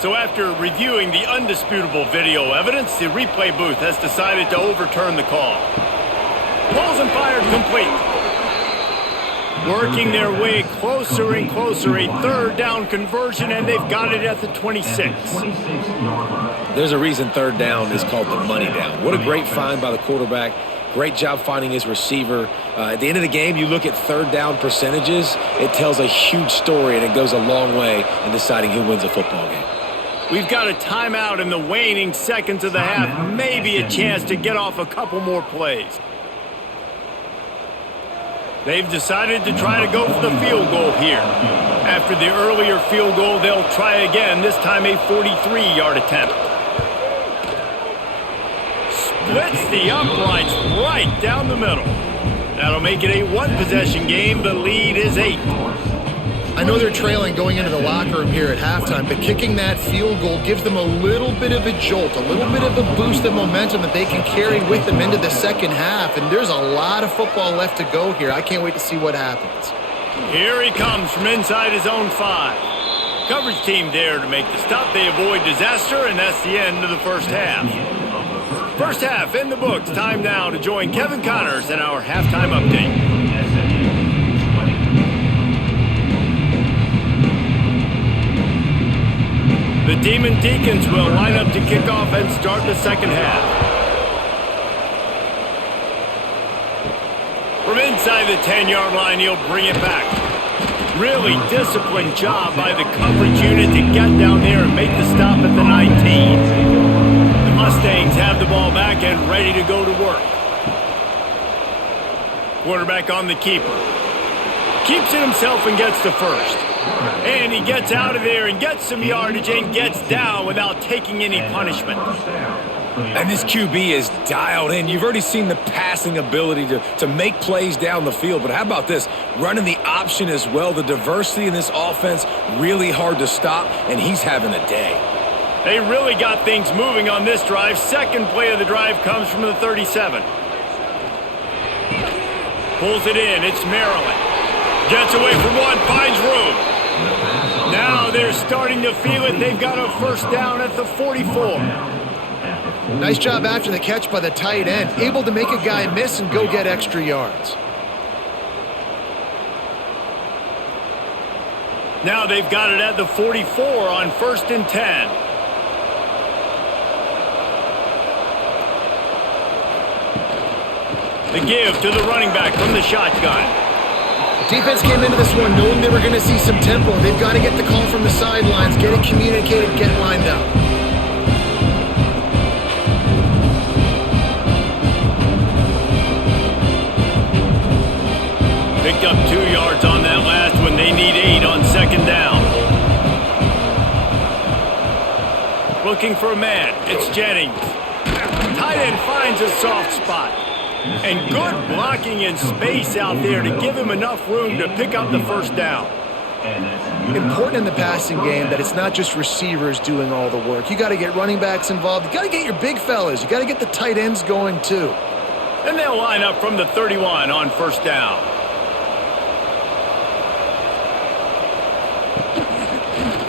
So after reviewing the undisputable video evidence, the replay booth has decided to overturn the call. Pulls and fired complete. Working their way closer and closer, a 3rd down conversion, and they've got it at the 26. There's a reason 3rd down is called the money down. What a great find by the quarterback. Great job finding his receiver. At the end of the game, you look at 3rd down percentages. It tells a huge story, and it goes a long way in deciding who wins a football game. We've got a timeout in the waning seconds of the half. Maybe a chance to get off a couple more plays. They've decided to try to go for the field goal here. After the earlier field goal, they'll try again, this time a 43-yard attempt. Splits the uprights right down the middle. That'll make it a 1-possession game. The lead is 8. I know they're trailing going into the locker room here at halftime, but kicking that field goal gives them a little bit of a jolt, a little bit of a boost of momentum that they can carry with them into the 2nd half. And there's a lot of football left to go here. I can't wait to see what happens. Here he comes from inside his own 5. Coverage team there to make the stop. They avoid disaster, and that's the end of the 1st half. 1st half in the books. Time now to join Kevin Connors in our halftime update. The Demon Deacons will line up to kick off and start the 2nd half. From inside the 10-yard line, he'll bring it back. Really disciplined job by the coverage unit to get down there and make the stop at the 19. The Mustangs have the ball back and ready to go to work. Quarterback on the keeper. Keeps it himself and gets to first. And he gets out of there and gets some yardage and gets down without taking any punishment. And this QB is dialed in. You've already seen the passing ability to make plays down the field. But how about this? Running the option as well. The diversity in this offense, really hard to stop, and he's having a day. They really got things moving on this drive. Second play of the drive comes from the 37. Pulls it in. It's Maryland. Gets away from one, finds room. Now they're starting to feel it. They've got a first down at the 44. Nice job after the catch by the tight end. Able to make a guy miss and go get extra yards. Now they've got it at the 44 on 1st and 10. The give to the running back from the shotgun. Defense came into this one knowing they were going to see some tempo. They've got to get the call from the sidelines, get it communicated, get lined up. Picked up 2 yards on that last one. They need 8 on 2nd down. Looking for a man. It's Jennings. Tight end finds a soft spot. And good blocking in space out there to give him enough room to pick up the first down. Important in the passing game that it's not just receivers doing all the work. You got to get running backs involved. You got to get your big fellas. You got to get the tight ends going too. And they'll line up from the 31 on 1st down.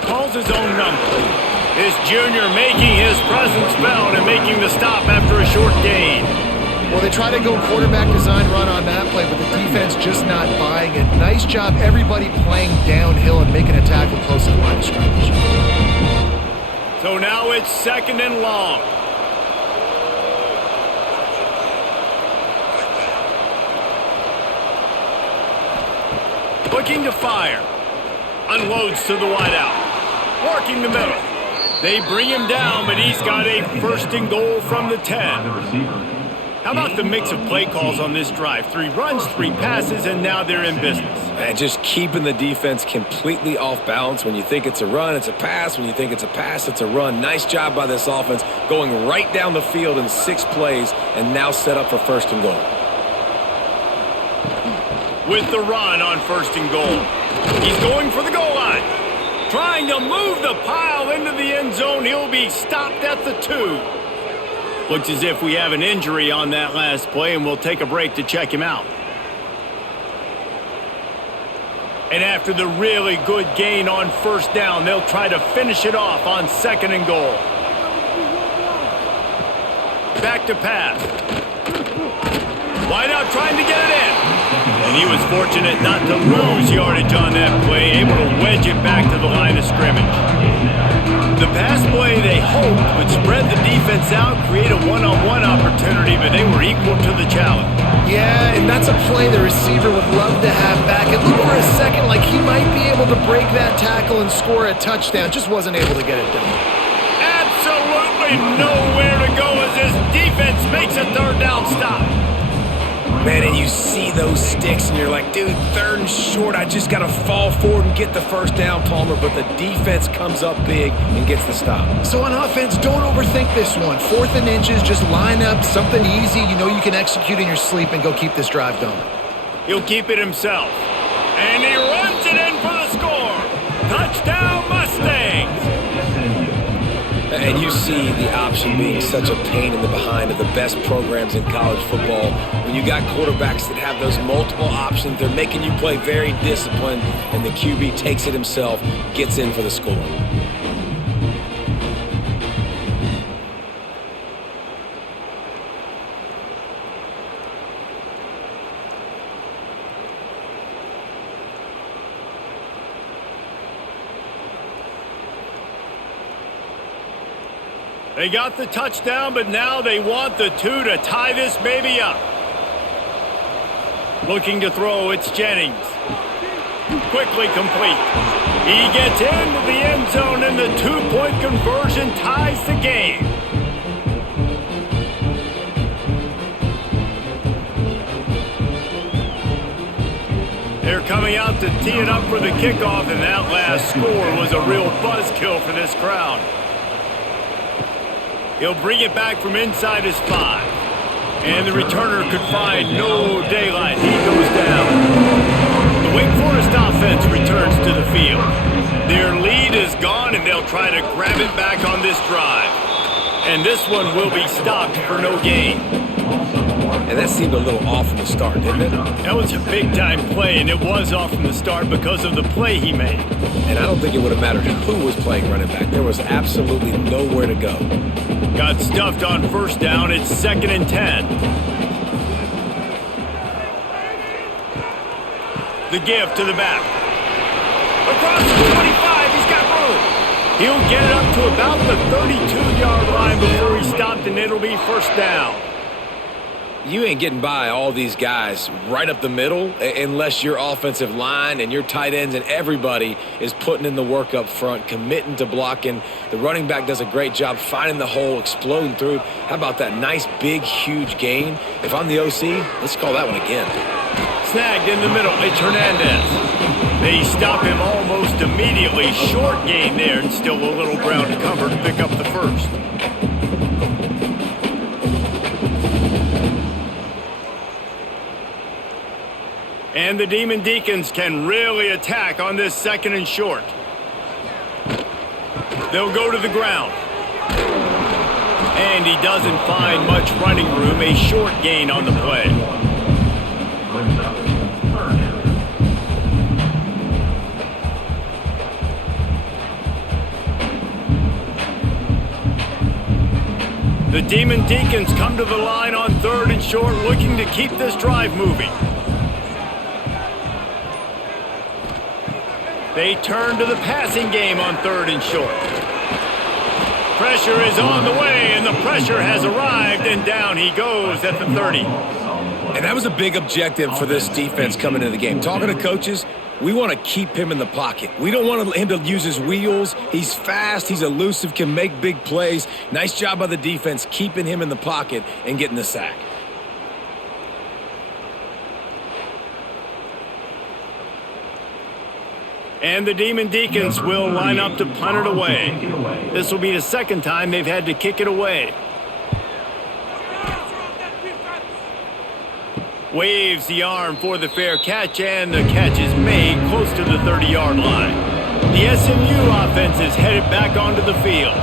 Calls his own number. This junior making his presence felt and making the stop after a short gain. Well, they try to go quarterback design run on that play, but the defense just not buying it. Nice job, everybody playing downhill and making a tackle close to the line of scrimmage. So now it's 2nd and long. Looking to fire. Unloads to the wideout. Working the middle. They bring him down, but he's got a 1st and goal from the 10. How about the mix of play calls on this drive? 3 runs, 3 passes, and now they're in business. And just keeping the defense completely off balance. When you think it's a run, it's a pass. When you think it's a pass, it's a run. Nice job by this offense going right down the field in 6 plays and now set up for 1st and goal. With the run on 1st and goal. He's going for the goal line. Trying to move the pile into the end zone. He'll be stopped at the 2. Looks as if we have an injury on that last play, and we'll take a break to check him out. And after the really good gain on 1st down, they'll try to finish it off on 2nd and goal. Back to pass. Wideout trying to get it in. And he was fortunate not to lose yardage on that play, able to wedge it back to the line of scrimmage. The pass play they hoped would spread the defense out, create a one-on-one opportunity, but they were equal to the challenge. Yeah, and that's a play the receiver would love to have back. It looked for a second like he might be able to break that tackle and score a touchdown. Just wasn't able to get it done. Absolutely nowhere to go as this defense makes a 3rd down stop. Man, and you see those sticks, and you're like, dude, 3rd and short. I just got to fall forward and get the 1st down, Palmer. But the defense comes up big and gets the stop. So on offense, don't overthink this one. 4th and inches, just line up something easy you know you can execute in your sleep and go keep this drive going. He'll keep it himself. And he runs it in for the score. Touchdown, Mustangs. And you see the option being such a pain in the behind of the best programs in college football. When you got quarterbacks that have those multiple options, they're making you play very disciplined, and the QB takes it himself, gets in for the score. They got the touchdown, but now they want the 2 to tie this baby up. Looking to throw, it's Jennings. quickly complete. He gets into the end zone, and the two-point conversion ties the game. They're coming out to tee it up for the kickoff, and that last score was a real buzzkill for this crowd. He'll bring it back from inside his 5. And the returner could find no daylight. He goes down. The Wake Forest offense returns to the field. Their lead is gone, and they'll try to grab it back on this drive. And this one will be stopped for no gain. And that seemed a little off from the start, didn't it? That was a big-time play, and it was off from the start because of the play he made. And I don't think it would have mattered who was playing running back. There was absolutely nowhere to go. Got stuffed on first down. It's 2nd and 10. The give to the back. Across the 25, he's got room. He'll get it up to about the 32-yard line before he stopped, and it'll be first down. You ain't getting by all these guys right up the middle unless your offensive line and your tight ends and everybody is putting in the work up front, committing to blocking. The running back does a great job finding the hole, exploding through. How about that nice, big, huge gain? If I'm the OC, let's call that one again. Snagged in the middle, it's Hernandez. They stop him almost immediately. Short gain there, and still a little ground to cover to pick up the first. And the Demon Deacons can really attack on this 2nd and short. They'll go to the ground. And he doesn't find much running room. A short gain on the play. The Demon Deacons come to the line on 3rd and short, looking to keep this drive moving. They turn to the passing game on 3rd and short. Pressure is on the way, and the pressure has arrived, and down he goes at the 30. And that was a big objective for this defense coming into the game. Talking to coaches, we want to keep him in the pocket. We don't want him to use his wheels. He's fast, he's elusive, can make big plays. Nice job by the defense keeping him in the pocket and getting the sack. And the Demon Deacons will line up to punt it away. This will be the 2nd time they've had to kick it away. Waves the arm for the fair catch, and the catch is made close to the 30-yard line. The SMU offense is headed back onto the field.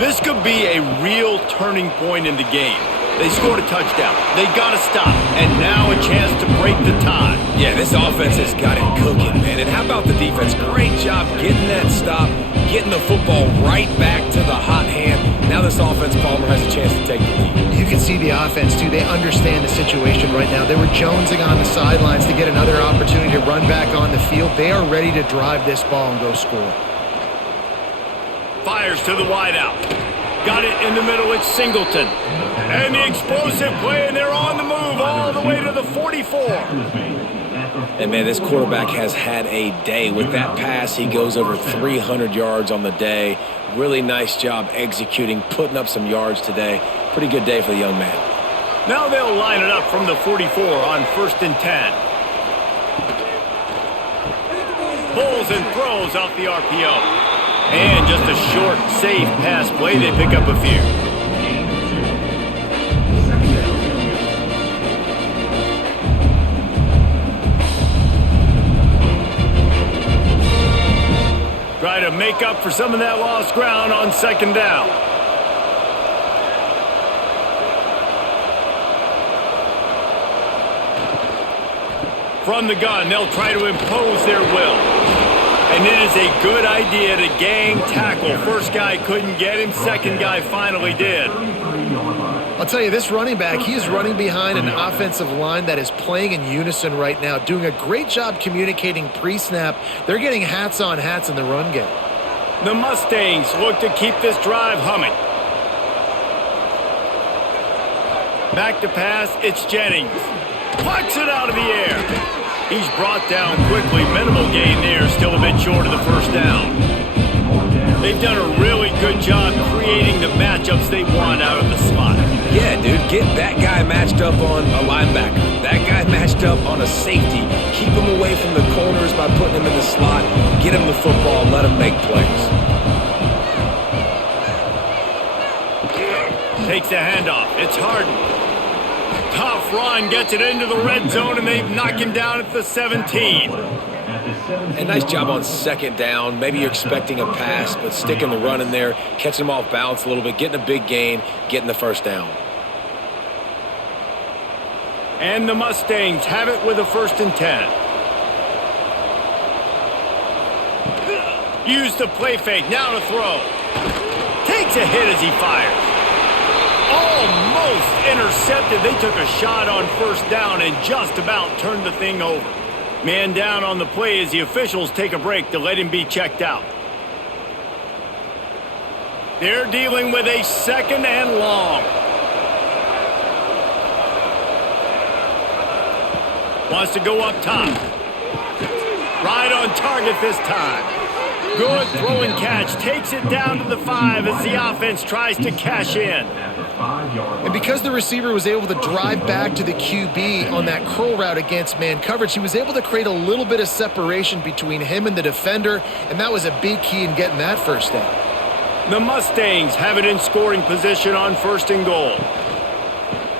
This could be a real turning point in the game. They scored a touchdown. They got to stop, and now a chance to break the tie. Yeah, this offense has got it cooking, man. And how about the defense? Great job getting that stop, getting the football right back to the hot hand. Now this offense, Palmer, has a chance to take the lead. You can see the offense, too. They understand the situation right now. They were jonesing on the sidelines to get another opportunity to run back on the field. They are ready to drive this ball and go score. Fires to the wideout. Got it in the middle, it's Singleton. And the explosive play, and they're on the move all the way to the 44. And, man, this quarterback has had a day. With that pass, he goes over 300 yards on the day. Really nice job executing, putting up some yards today. Pretty good day for the young man. Now they'll line it up from the 44 on 1st and 10. Pulls and throws off the RPO. And just a short, safe pass play. They pick up a few. Try to make up for some of that lost ground on 2nd down. From the gun, they'll try to impose their will. And it is a good idea to gang tackle. First guy couldn't get him. Second guy finally did. I'll tell you, this running back, he is running behind an offensive line that is playing in unison right now, doing a great job communicating pre-snap. They're getting hats on hats in the run game. The Mustangs look to keep this drive humming. Back to pass, it's Jennings. Plucks it out of the air. He's brought down quickly. Minimal gain there, still a bit short of the first down. They've done a really good job creating the matchups they want out of the slot. Yeah, dude, get that guy matched up on a linebacker. That guy matched up on a safety. Keep him away from the corners by putting him in the slot. Get him the football, let him make plays. Takes the handoff. It's Harden. Tough run, gets it into the red zone, and they knock him down at the 17. And nice job on second down. Maybe you're expecting a pass, but sticking the run in there, catching him off balance a little bit, getting a big gain, getting the first down. And the Mustangs have it with a 1st and 10. Use the play fake, now to throw. Takes a hit as he fires. Almost intercepted. They took a shot on 1st down and just about turned the thing over. Man down on the play as the officials take a break to let him be checked out. They're dealing with a 2nd and long. Wants to go up top. Right on target this time. Good throw and catch. Takes it down to the 5 as the offense tries to cash in. And because the receiver was able to drive back to the QB on that curl route against man coverage, he was able to create a little bit of separation between him and the defender, and that was a big key in getting that first down. The Mustangs have it in scoring position on 1st and goal.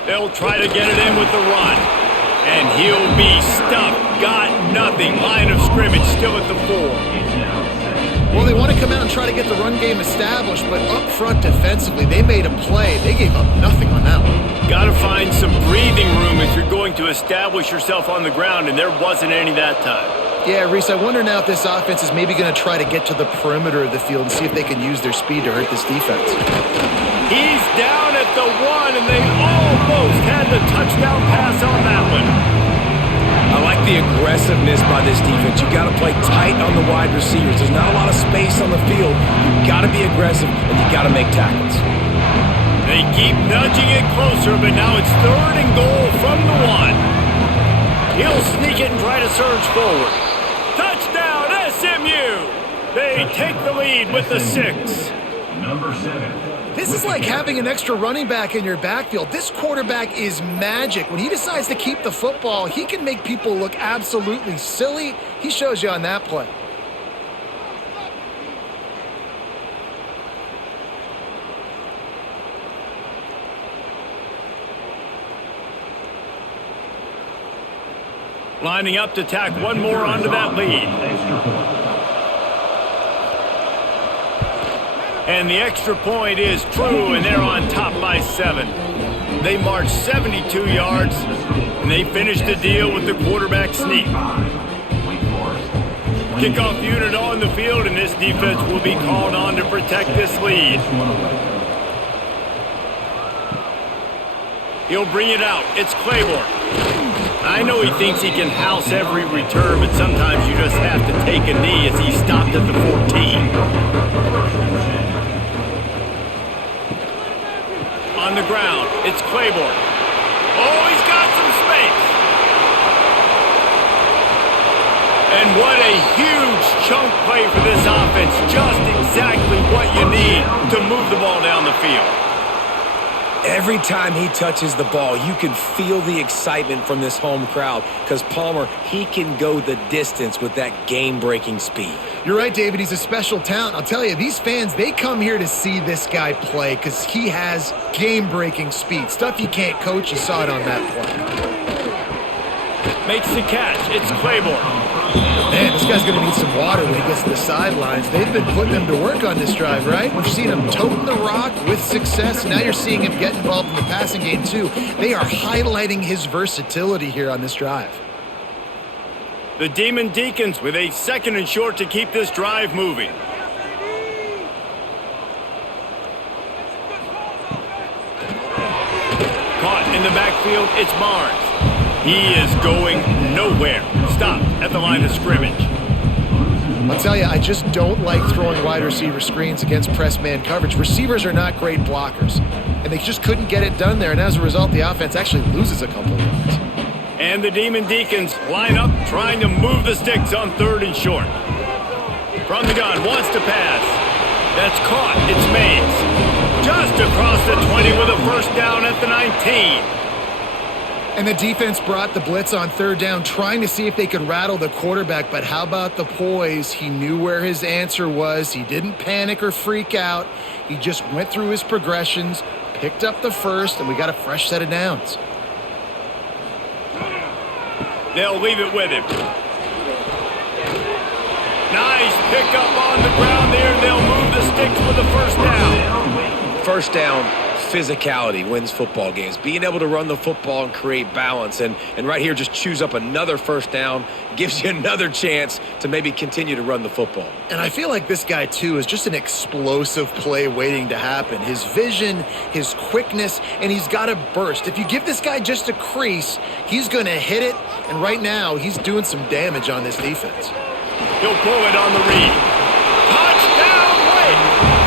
They'll try to get it in with the run. And he'll be stuffed. Got nothing. Line of scrimmage still at the 4. Well, they want to come out and try to get the run game established, but up front defensively, they made a play. They gave up nothing on that one. Got to find some breathing room if you're going to establish yourself on the ground, and there wasn't any that time. Yeah, Reese, I wonder now if this offense is maybe going to try to get to the perimeter of the field and see if they can use their speed to hurt this defense. He's down at the 1, and they almost had the touchdown pass on that one. I like the aggressiveness by this defense. You got to play tight on the wide receivers. There's not a lot of space on the field. You got to be aggressive, and you got to make tackles. They keep nudging it closer, but now it's 3rd and goal from the 1. He'll sneak it and try to surge forward. Touchdown, SMU! They take the lead with the 6. Number 7. This is like having an extra running back in your backfield. This quarterback is magic. When he decides to keep the football, he can make people look absolutely silly. He shows you on that play. Lining up to tack one more onto that lead. And the extra point is true, and they're on top by 7. They march 72 yards, and they finish the deal with the quarterback sneak. Kickoff unit on the field, and this defense will be called on to protect this lead. He'll bring it out. It's Claiborne. I know he thinks he can house every return, but sometimes you just have to take a knee as he stopped at the 14. On the ground, it's Claiborne. Oh, he's got some space. And what a huge chunk play for this offense. Just exactly what you need to move the ball down the field. Every time he touches the ball, you can feel the excitement from this home crowd because Palmer, he can go the distance with that game-breaking speed. You're right, David. He's a special talent. I'll tell you, these fans, they come here to see this guy play because he has game-breaking speed. Stuff you can't coach. You saw it on that play. Makes the catch. It's Claiborne. Man, this guy's going to need some water when he gets to the sidelines. They've been putting him to work on this drive, right? We've seen him toting the rock with success. Now you're seeing him get involved in the passing game, too. They are highlighting his versatility here on this drive. The Demon Deacons with a 2nd and short to keep this drive moving. Caught in the backfield, it's Barnes. He is going nowhere. Stop at the line of scrimmage. I'll tell you, I just don't like throwing wide receiver screens against press man coverage. Receivers are not great blockers, and they just couldn't get it done there, and as a result, the offense actually loses a couple of yards. And the Demon Deacons line up trying to move the sticks on 3rd and short. From the gun, wants to pass. That's caught. It's Mays. Just across the 20 with a first down at the 19. And the defense brought the blitz on 3rd down, trying to see if they could rattle the quarterback. But how about the poise? He knew where his answer was. He didn't panic or freak out. He just went through his progressions, picked up the first, and we got a fresh set of downs. They'll leave it with him. Nice pickup on the ground there. They'll move the sticks with the first down. First down, physicality wins football games. Being able to run the football and create balance. And right here, just choose up another first down. Gives you another chance to maybe continue to run the football. And I feel like this guy, too, is just an explosive play waiting to happen. His vision, his quickness, and he's got a burst. If you give this guy just a crease, he's going to hit it. And right now, he's doing some damage on this defense. He'll pull it on the read. Touchdown, Wake!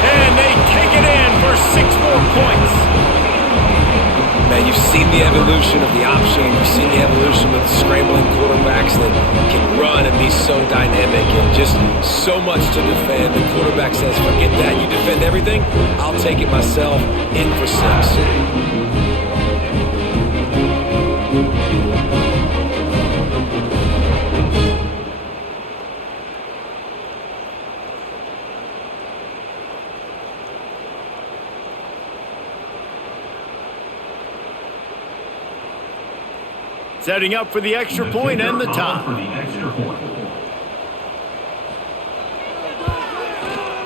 And they take it in for 6 more points. Man, you've seen the evolution of the option. You've seen the evolution of the scrambling quarterbacks that can run and be so dynamic and just so much to defend. The quarterback says, forget that. You defend everything, I'll take it myself. In for 6. Setting up for the extra point and the tie.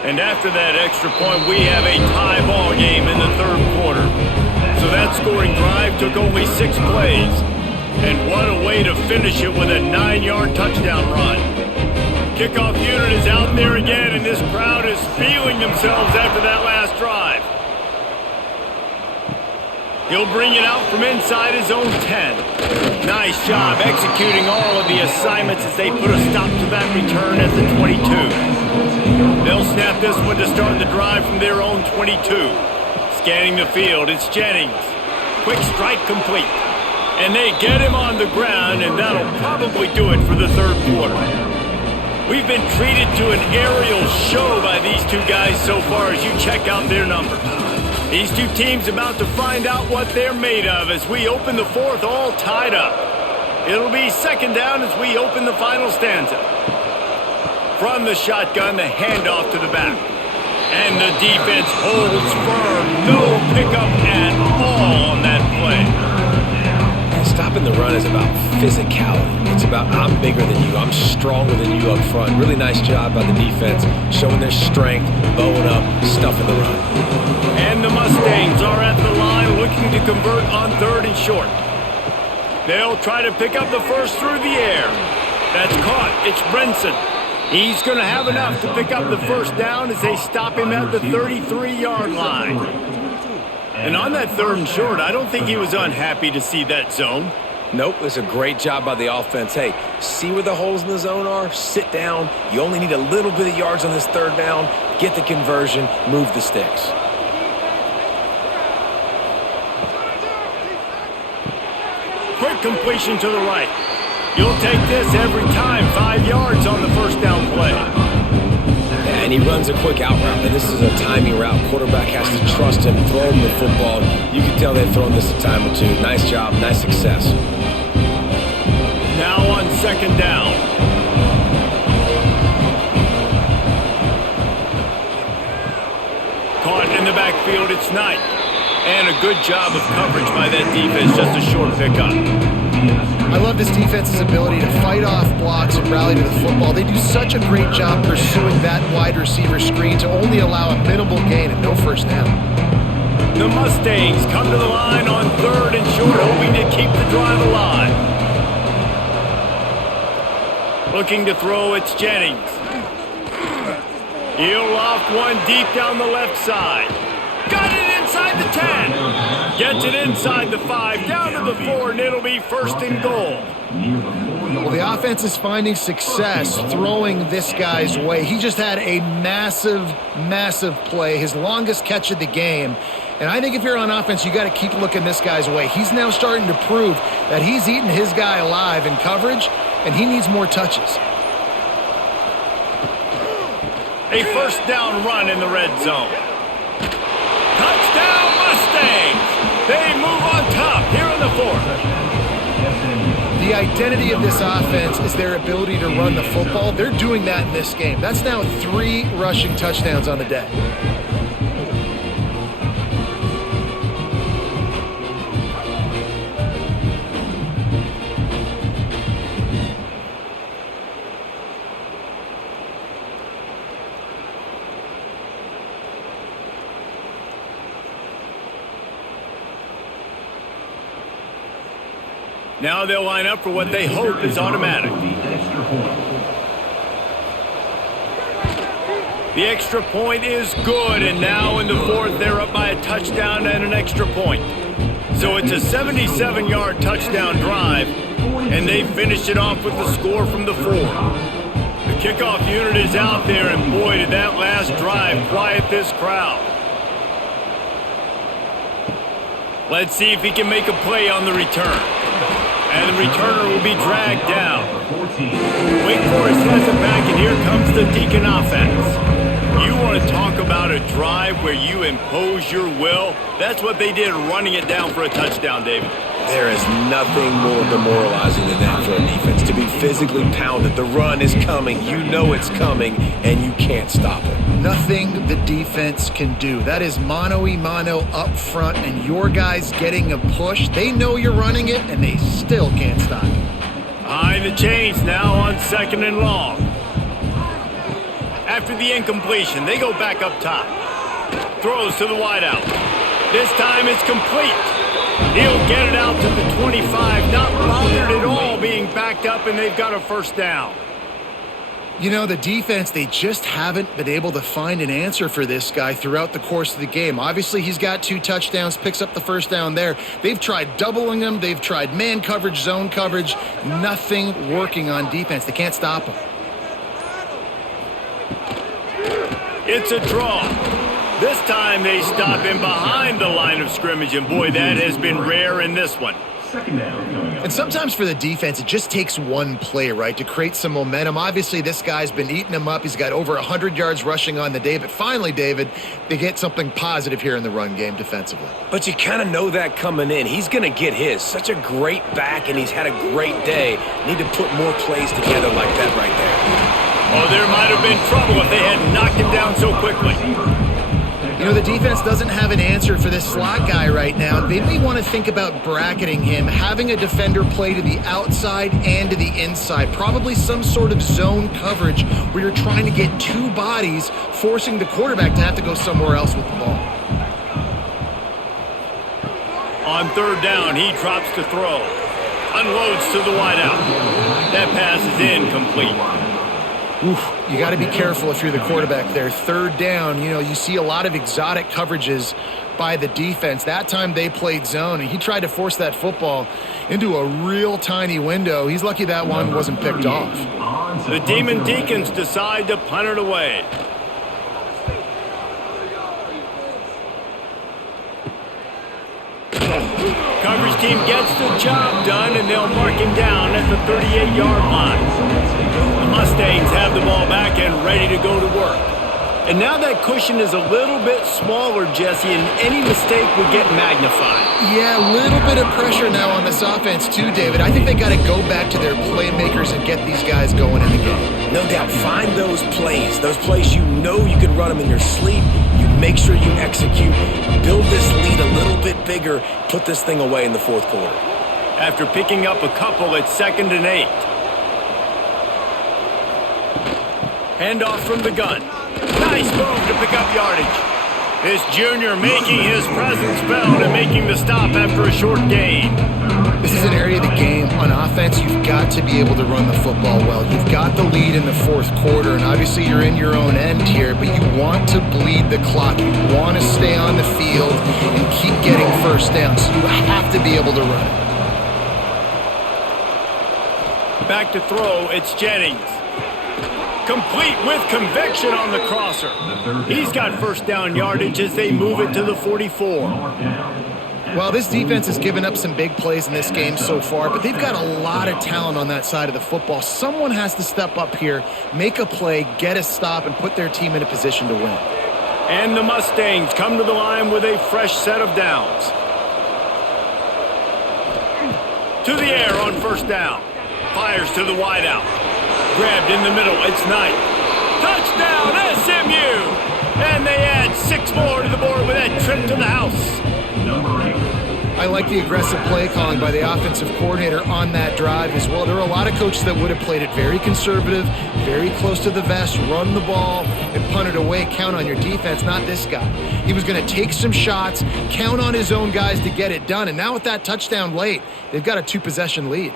And after that extra point, we have a tie ball game in the 3rd quarter. So that scoring drive took only 6 plays. And what a way to finish it with a 9-yard touchdown run. Kickoff unit is out there again, and this crowd is feeling themselves after that last drive. He'll bring it out from inside his own 10. Nice job executing all of the assignments as they put a stop to that return at the 22. They'll snap this one to start the drive from their own 22. Scanning the field, it's Jennings. Quick strike complete. And they get him on the ground, and that'll probably do it for the 3rd quarter. We've been treated to an aerial show by these two guys so far as you check out their numbers. These two teams about to find out what they're made of as we open the 4th all tied up. It'll be 2nd down as we open the final stanza. From the shotgun, the handoff to the back. And the defense holds firm. No pickup at all on that play. Stopping the run is about physicality. It's about I'm bigger than you. I'm stronger than you up front. Really nice job by the defense, showing their strength, bowing up, stuffing the run. And the Mustangs are at the line looking to convert on 3rd and short. They'll try to pick up the first through the air. That's caught. It's Brinson. He's going to have enough to pick up the first down as they stop him at the 33-yard line. And on that 3rd and short, I don't think he was unhappy to see that zone. Nope, it was a great job by the offense. Hey, see where the holes in the zone are? Sit down. You only need a little bit of yards on this 3rd down. Get the conversion. Move the sticks. Quick completion to the right. You'll take this every time. 5 yards on the first down play. And he runs a quick out route. And this is a timing route. Quarterback has to trust him, throw him the football. You can tell they've thrown this a time or two. Nice job, nice success. Now on 2nd down. Caught in the backfield, it's Knight. And a good job of coverage by that defense, just a short pickup. I love this defense's ability to fight off blocks and rally to the football. They do such a great job pursuing that wide receiver screen to only allow a minimal gain and no first down. The Mustangs come to the line on 3rd and short, hoping to keep the drive alive. Looking to throw, it's Jennings. He'll loft one deep down the left side. Got it inside the 10. Gets it inside the 5, down to the 4, and it'll be 1st and goal. Well, the offense is finding success throwing this guy's way. He just had a massive, massive play, his longest catch of the game. And I think if you're on offense, you got to keep looking this guy's way. He's now starting to prove that he's eating his guy alive in coverage, and he needs more touches. A first down run in the red zone. Touchdown Mustangs! They move on top here in the fourth. The identity of this offense is their ability to run the football. They're doing that in this game. That's now 3 rushing touchdowns on the day. Now they'll line up for what they hope is automatic. The extra point is good, and now in the fourth, they're up by a touchdown and an extra point. So it's a 77-yard touchdown drive, and they finish it off with the score from the 4. The kickoff unit is out there, and boy, did that last drive quiet this crowd. Let's see if he can make a play on the return. And the returner will be dragged down. Wake Forest has it back, and here comes the Deacon offense. You want to talk about a drive where you impose your will? That's what they did, running it down for a touchdown, David. There is nothing more demoralizing than that for a defense, to be physically pounded. The run is coming, you know it's coming, and you can't stop it. Nothing the defense can do. That is mano-a-mano up front, and your guys getting a push. They know you're running it, and they still can't stop it. Behind the chains now on 2nd and long. After the incompletion, they go back up top. Throws to the wideout. This time it's complete. He'll get it out to the 25, not bothered at all being backed up, and they've got a first down. You know, the defense, they just haven't been able to find an answer for this guy throughout the course of the game. Obviously, he's got 2 touchdowns, picks up the first down there. They've tried doubling him. They've tried man coverage, zone coverage. Nothing working on defense. They can't stop him. It's a draw. This time they stop him behind the line of scrimmage, and boy, that has been rare in this one. And sometimes for the defense, it just takes one play, right, to create some momentum. Obviously, this guy's been eating him up. He's got over 100 yards rushing on the day. But finally, David, they get something positive here in the run game defensively. But you kind of know that coming in. He's going to get his. Such a great back, and he's had a great day. Need to put more plays together like that right there. Oh, there might have been trouble if they had knocked him down so quickly. You know, the defense doesn't have an answer for this slot guy right now. They may want to think about bracketing him, having a defender play to the outside and to the inside. Probably some sort of zone coverage where you're trying to get 2 bodies, forcing the quarterback to have to go somewhere else with the ball. On 3rd down, he drops to throw. Unloads to the wideout. That pass is incomplete. Oof, you got to be careful if you're the quarterback there. 3rd down, you know, you see a lot of exotic coverages by the defense. That time they played zone, and he tried to force that football into a real tiny window. He's lucky that one wasn't picked off. The Demon Deacons decide to punt it away. Coverage team gets the job done, and they'll mark him down at the 38-yard line. The Mustangs have the ball back and ready to go to work. And now that cushion is a little bit smaller, Jesse, and any mistake would get magnified. Yeah, a little bit of pressure now on this offense too, David. I think they got to go back to their playmakers and get these guys going in the game. No doubt. Find those plays you know you can run them in your sleep. You make sure you execute. Build this lead a little bit bigger. Put this thing away in the 4th quarter. After picking up a couple at 2nd and 8. Handoff from the gun. Nice move to pick up yardage. This junior making his presence felt and making the stop after a short gain. This is an area of the game. On offense, you've got to be able to run the football well. You've got the lead in the 4th quarter, and obviously you're in your own end here, but you want to bleed the clock. You want to stay on the field and keep getting first downs. You have to be able to run it. Back to throw, it's Jennings. Complete with conviction on the crosser. He's got first down yardage as they move it to the 44. Well, this defense has given up some big plays in this game so far, but they've got a lot of talent on that side of the football. Someone has to step up here, make a play, get a stop, and put their team in a position to win. And the Mustangs come to the line with a fresh set of downs. To the air on first down. Fires to the wideout. Grabbed in the middle. It's Knight. Touchdown, SMU! And they add 6 more to the board with that trip to the house. I like the aggressive play calling by the offensive coordinator on that drive as well. There are a lot of coaches that would have played it very conservative, very close to the vest, run the ball, and punt it away. Count on your defense, not this guy. He was going to take some shots, count on his own guys to get it done. And now with that touchdown late, they've got a 2-possession lead.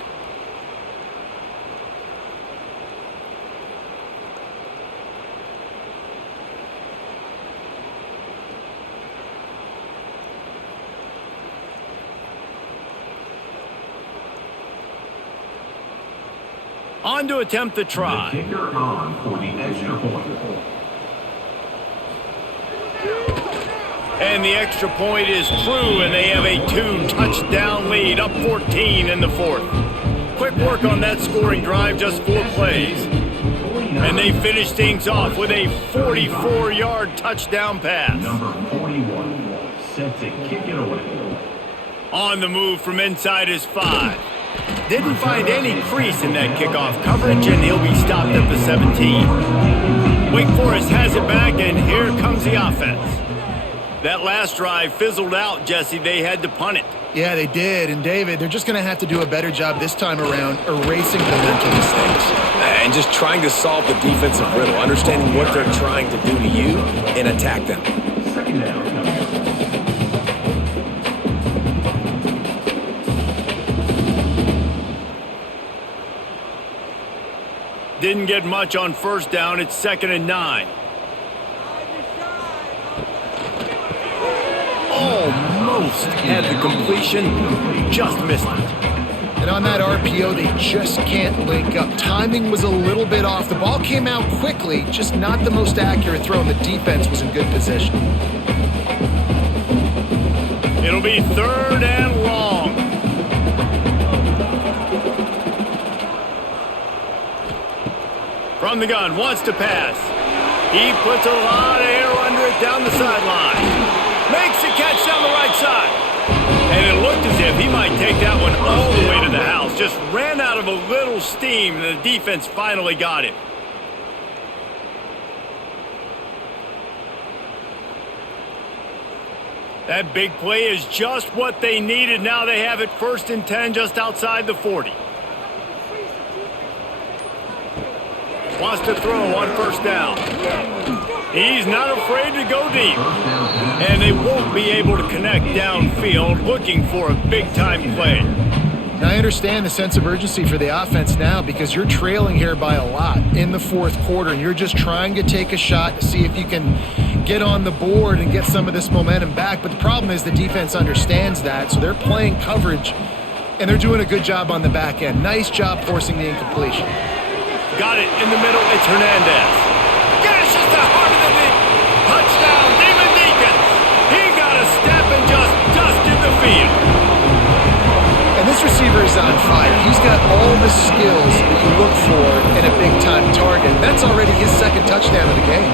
On to attempt the try. The kicker on for the extra point. And the extra point is true, and they have a 2-touchdown lead, up 14 in the 4th. Quick work on that scoring drive, just 4 plays. And they finish things off with a 44-yard touchdown pass. Number 41, set to kick it away. On the move from inside his 5. Didn't find any crease in that kickoff coverage, and he'll be stopped at the 17. Wake Forest has it back, and here comes the offense. That last drive fizzled out, Jesse. They had to punt it. Yeah, they did. And, David, they're just going to have to do a better job this time around erasing the mental mistakes. And just trying to solve the defensive riddle, understanding what they're trying to do to you and attack them. Second down. Didn't get much on first down. It's 2nd and 9. Almost had the completion, just missed it. And on that RPO, they just can't link up. Timing was a little bit off. The ball came out quickly, just not the most accurate throw, and the defense was in good position. It'll be 3rd and long. From the gun, wants to pass. He puts a lot of air under it down the sideline. Makes a catch down the right side. And it looked as if he might take that one all the way to the house. Just ran out of a little steam, and the defense finally got him. That big play is just what they needed. Now they have it 1st and 10 just outside the 40. Wants to throw on first down. He's not afraid to go deep. And they won't be able to connect downfield, looking for a big-time play. Now, I understand the sense of urgency for the offense now because you're trailing here by a lot in the 4th quarter, and you're just trying to take a shot to see if you can get on the board and get some of this momentum back. But the problem is the defense understands that, so they're playing coverage, and they're doing a good job on the back end. Nice job forcing the incompletion. Got it in the middle. It's Hernandez. Gashes the heart of the deep. Touchdown, Demon Deacons. He got a step and just dusted the field. And this receiver is on fire. He's got all the skills that you look for in a big-time target. That's already his 2nd touchdown of the game.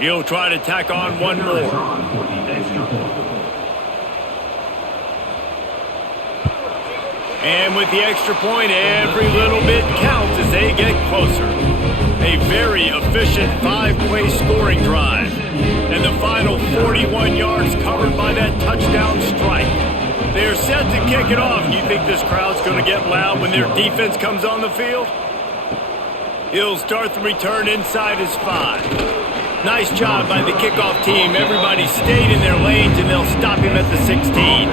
He'll try to tack on one more. And with the extra point, every little bit counts as they get closer. A very efficient 5-play scoring drive. And the final 41 yards covered by that touchdown strike. They're set to kick it off. Do you think this crowd's going to get loud when their defense comes on the field? He'll start the return inside his 5. Nice job by the kickoff team. Everybody stayed in their lanes, and they'll stop him at the 16.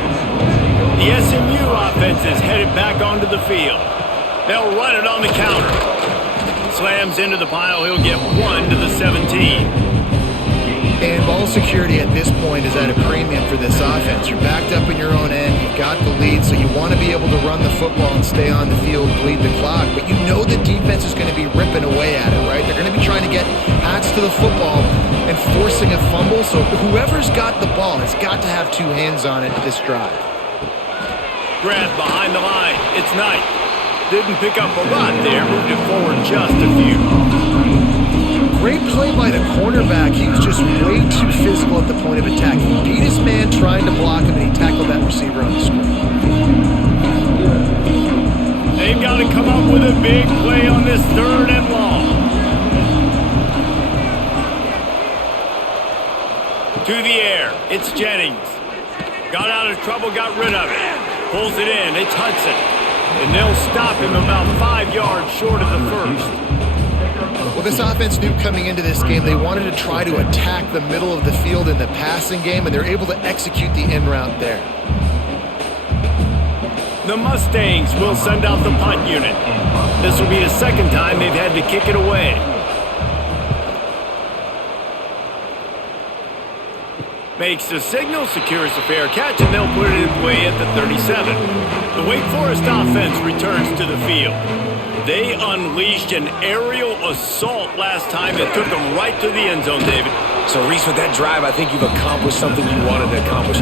The SMU offense is headed back onto the field. They'll run it on the counter. Slams into the pile. He'll get 1 to the 17. And ball security at this point is at a premium for this offense. You're backed up in your own end. You've got the lead, so you want to be able to run the football and stay on the field, bleed the clock. But you know the defense is going to be ripping away at it, right? They're going to be trying to get hats to the football and forcing a fumble. So whoever's got the ball has got to have 2 hands on it this drive. Grab behind the line. It's Knight. Didn't pick up a lot there. Moved it forward just a few. Great play by the cornerback. He was just way too physical at the point of attack. He beat his man trying to block him, and he tackled that receiver on the screen. They've got to come up with a big play on this 3rd and long. To the air. It's Jennings. Got out of trouble, got rid of it. Pulls it in. It's Hudson. And they'll stop him about 5 yards short of the first. Well, this offense knew coming into this game they wanted to try to attack the middle of the field in the passing game, and they're able to execute the in route there. The Mustangs will send out the punt unit. This will be the 2nd time they've had to kick it away. Makes the signal, secures the fair catch, and they'll put it away at the 37. The Wake Forest offense returns to the field. They unleashed an aerial assault last time that took them right to the end zone, David. So, Reese, with that drive, I think you've accomplished something you wanted to accomplish.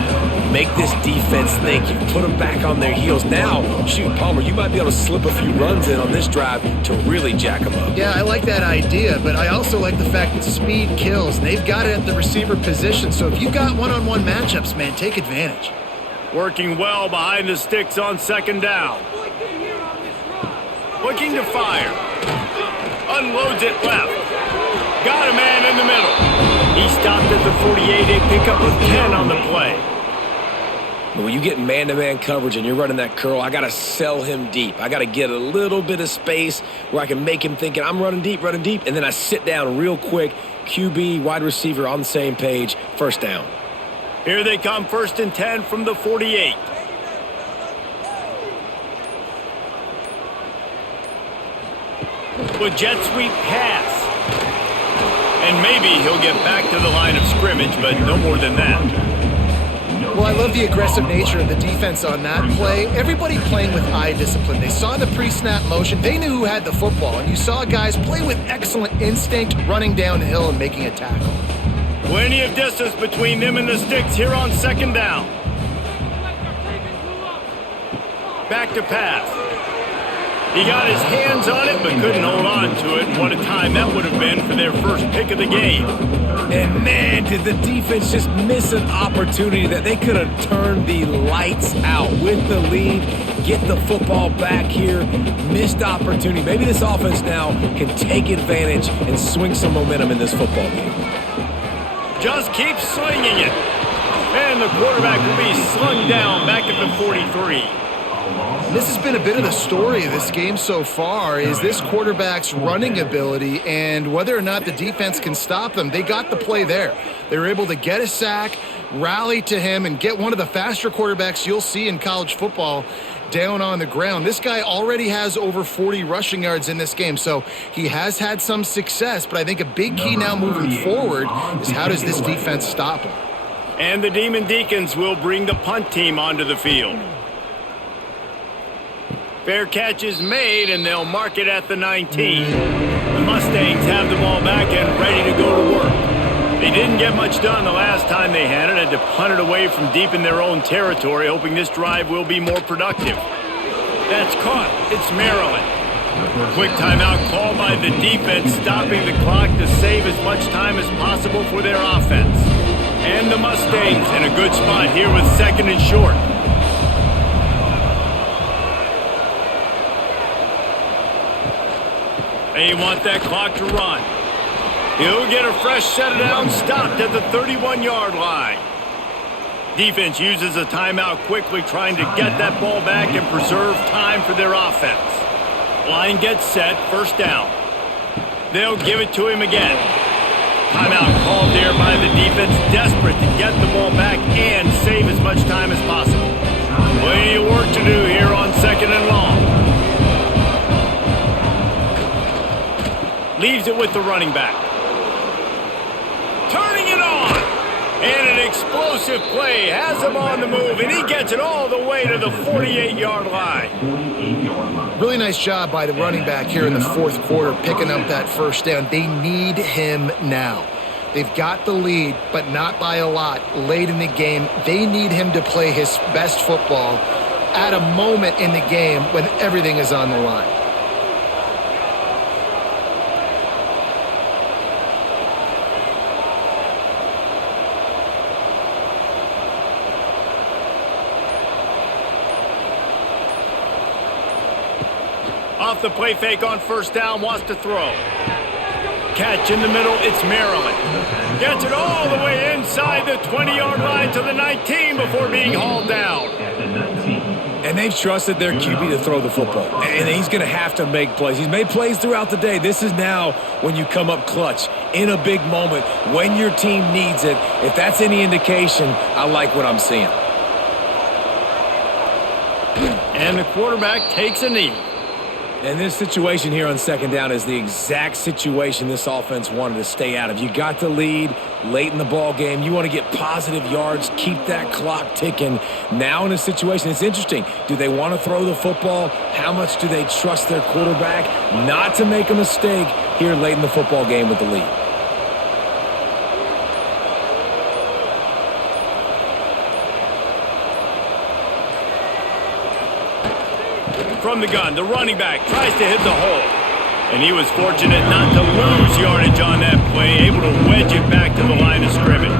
Make this defense think. You put them back on their heels. Now, shoot, Palmer, you might be able to slip a few runs in on this drive to really jack them up. Yeah, I like that idea, but I also like the fact that speed kills. They've got it at the receiver position, so if you've got one-on-one matchups, man, take advantage. Working well behind the sticks on 2nd down. Looking to fire. Unloads it left. Got a man in the middle. He stopped at the 48. A pickup of 10 on the play. But when you get man-to-man coverage and you're running that curl, I got to sell him deep. I got to get a little bit of space where I can make him thinking I'm running deep, and then I sit down real quick. QB, wide receiver on the same page. 1st down. Here they come, 1st and 10 from the 48. With jet sweep pass. And maybe he'll get back to the line of scrimmage, but no more than that. Well, I love the aggressive nature of the defense on that play. Everybody playing with eye discipline. They saw the pre-snap motion. They knew who had the football. And you saw guys play with excellent instinct, running downhill and making a tackle. Plenty of distance between them and the sticks here on 2nd down. Back to pass. He got his hands on it, but couldn't hold on to it. What a time that would have been for their first pick of the game. And man, did the defense just miss an opportunity that they could have turned the lights out with the lead, get the football back here. Missed opportunity. Maybe this offense now can take advantage and swing some momentum in this football game. Just keep slinging it. And the quarterback will be slung down back at the 43. This has been a bit of the story of this game so far, is this quarterback's running ability and whether or not the defense can stop them. They got the play there. They were able to get a sack, rally to him, and get one of the faster quarterbacks you'll see in college football down on the ground. This guy already has over 40 rushing yards in this game, so he has had some success, but I think a big key now moving forward is how does this defense stop him? And the Demon Deacons will bring the punt team onto the field. Fair catch is made, and they'll mark it at the 19. The Mustangs have the ball back and ready to go to work. They didn't get much done the last time they had it. Had to punt it away from deep in their own territory, hoping this drive will be more productive. That's caught. It's Maryland. Quick timeout called by the defense, stopping the clock to save as much time as possible for their offense. And the Mustangs in a good spot here with 2nd and short. They want that clock to run. He'll get a fresh set of down, stopped at the 31-yard line. Defense uses a timeout quickly, trying to get that ball back and preserve time for their offense. Line gets set, 1st down. They'll give it to him again. Timeout called there by the defense, desperate to get the ball back and save as much time as possible. Plenty of work to do here on 2nd and long. Leaves it with the running back. Turning it on. And an explosive play has him on the move, and he gets it all the way to the 48-yard line. Really nice job by the running back here in the fourth quarter, picking up that first down. They need him now. They've got the lead, but not by a lot late in the game. They need him to play his best football at a moment in the game when everything is on the line. Off the play fake on first down, wants to throw. Catch in the middle, it's Maryland. Gets it all the way inside the 20-yard line to the 19 before being hauled down. And they've trusted their QB to throw the football. And he's going to have to make plays. He's made plays throughout the day. This is now when you come up clutch in a big moment when your team needs it. If that's any indication, I like what I'm seeing. And the quarterback takes a knee. And this situation here on 2nd down is the exact situation this offense wanted to stay out of. You got the lead late in the ball game. You want to get positive yards, keep that clock ticking. Now in a situation, it's interesting. Do they want to throw the football? How much do they trust their quarterback not to make a mistake here late in the football game with the lead? From the gun, the running back tries to hit the hole. And he was fortunate not to lose yardage on that play, able to wedge it back to the line of scrimmage.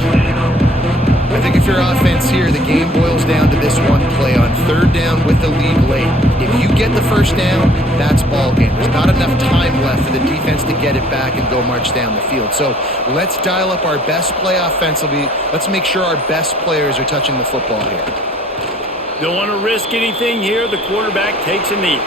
I think if you're offense here, the game boils down to this one play on 3rd down with the lead late. If you get the first down, that's ball game. There's not enough time left for the defense to get it back and go march down the field. So let's dial up our best play offensively. Let's make sure our best players are touching the football here. Don't want to risk anything here. The quarterback takes a knee.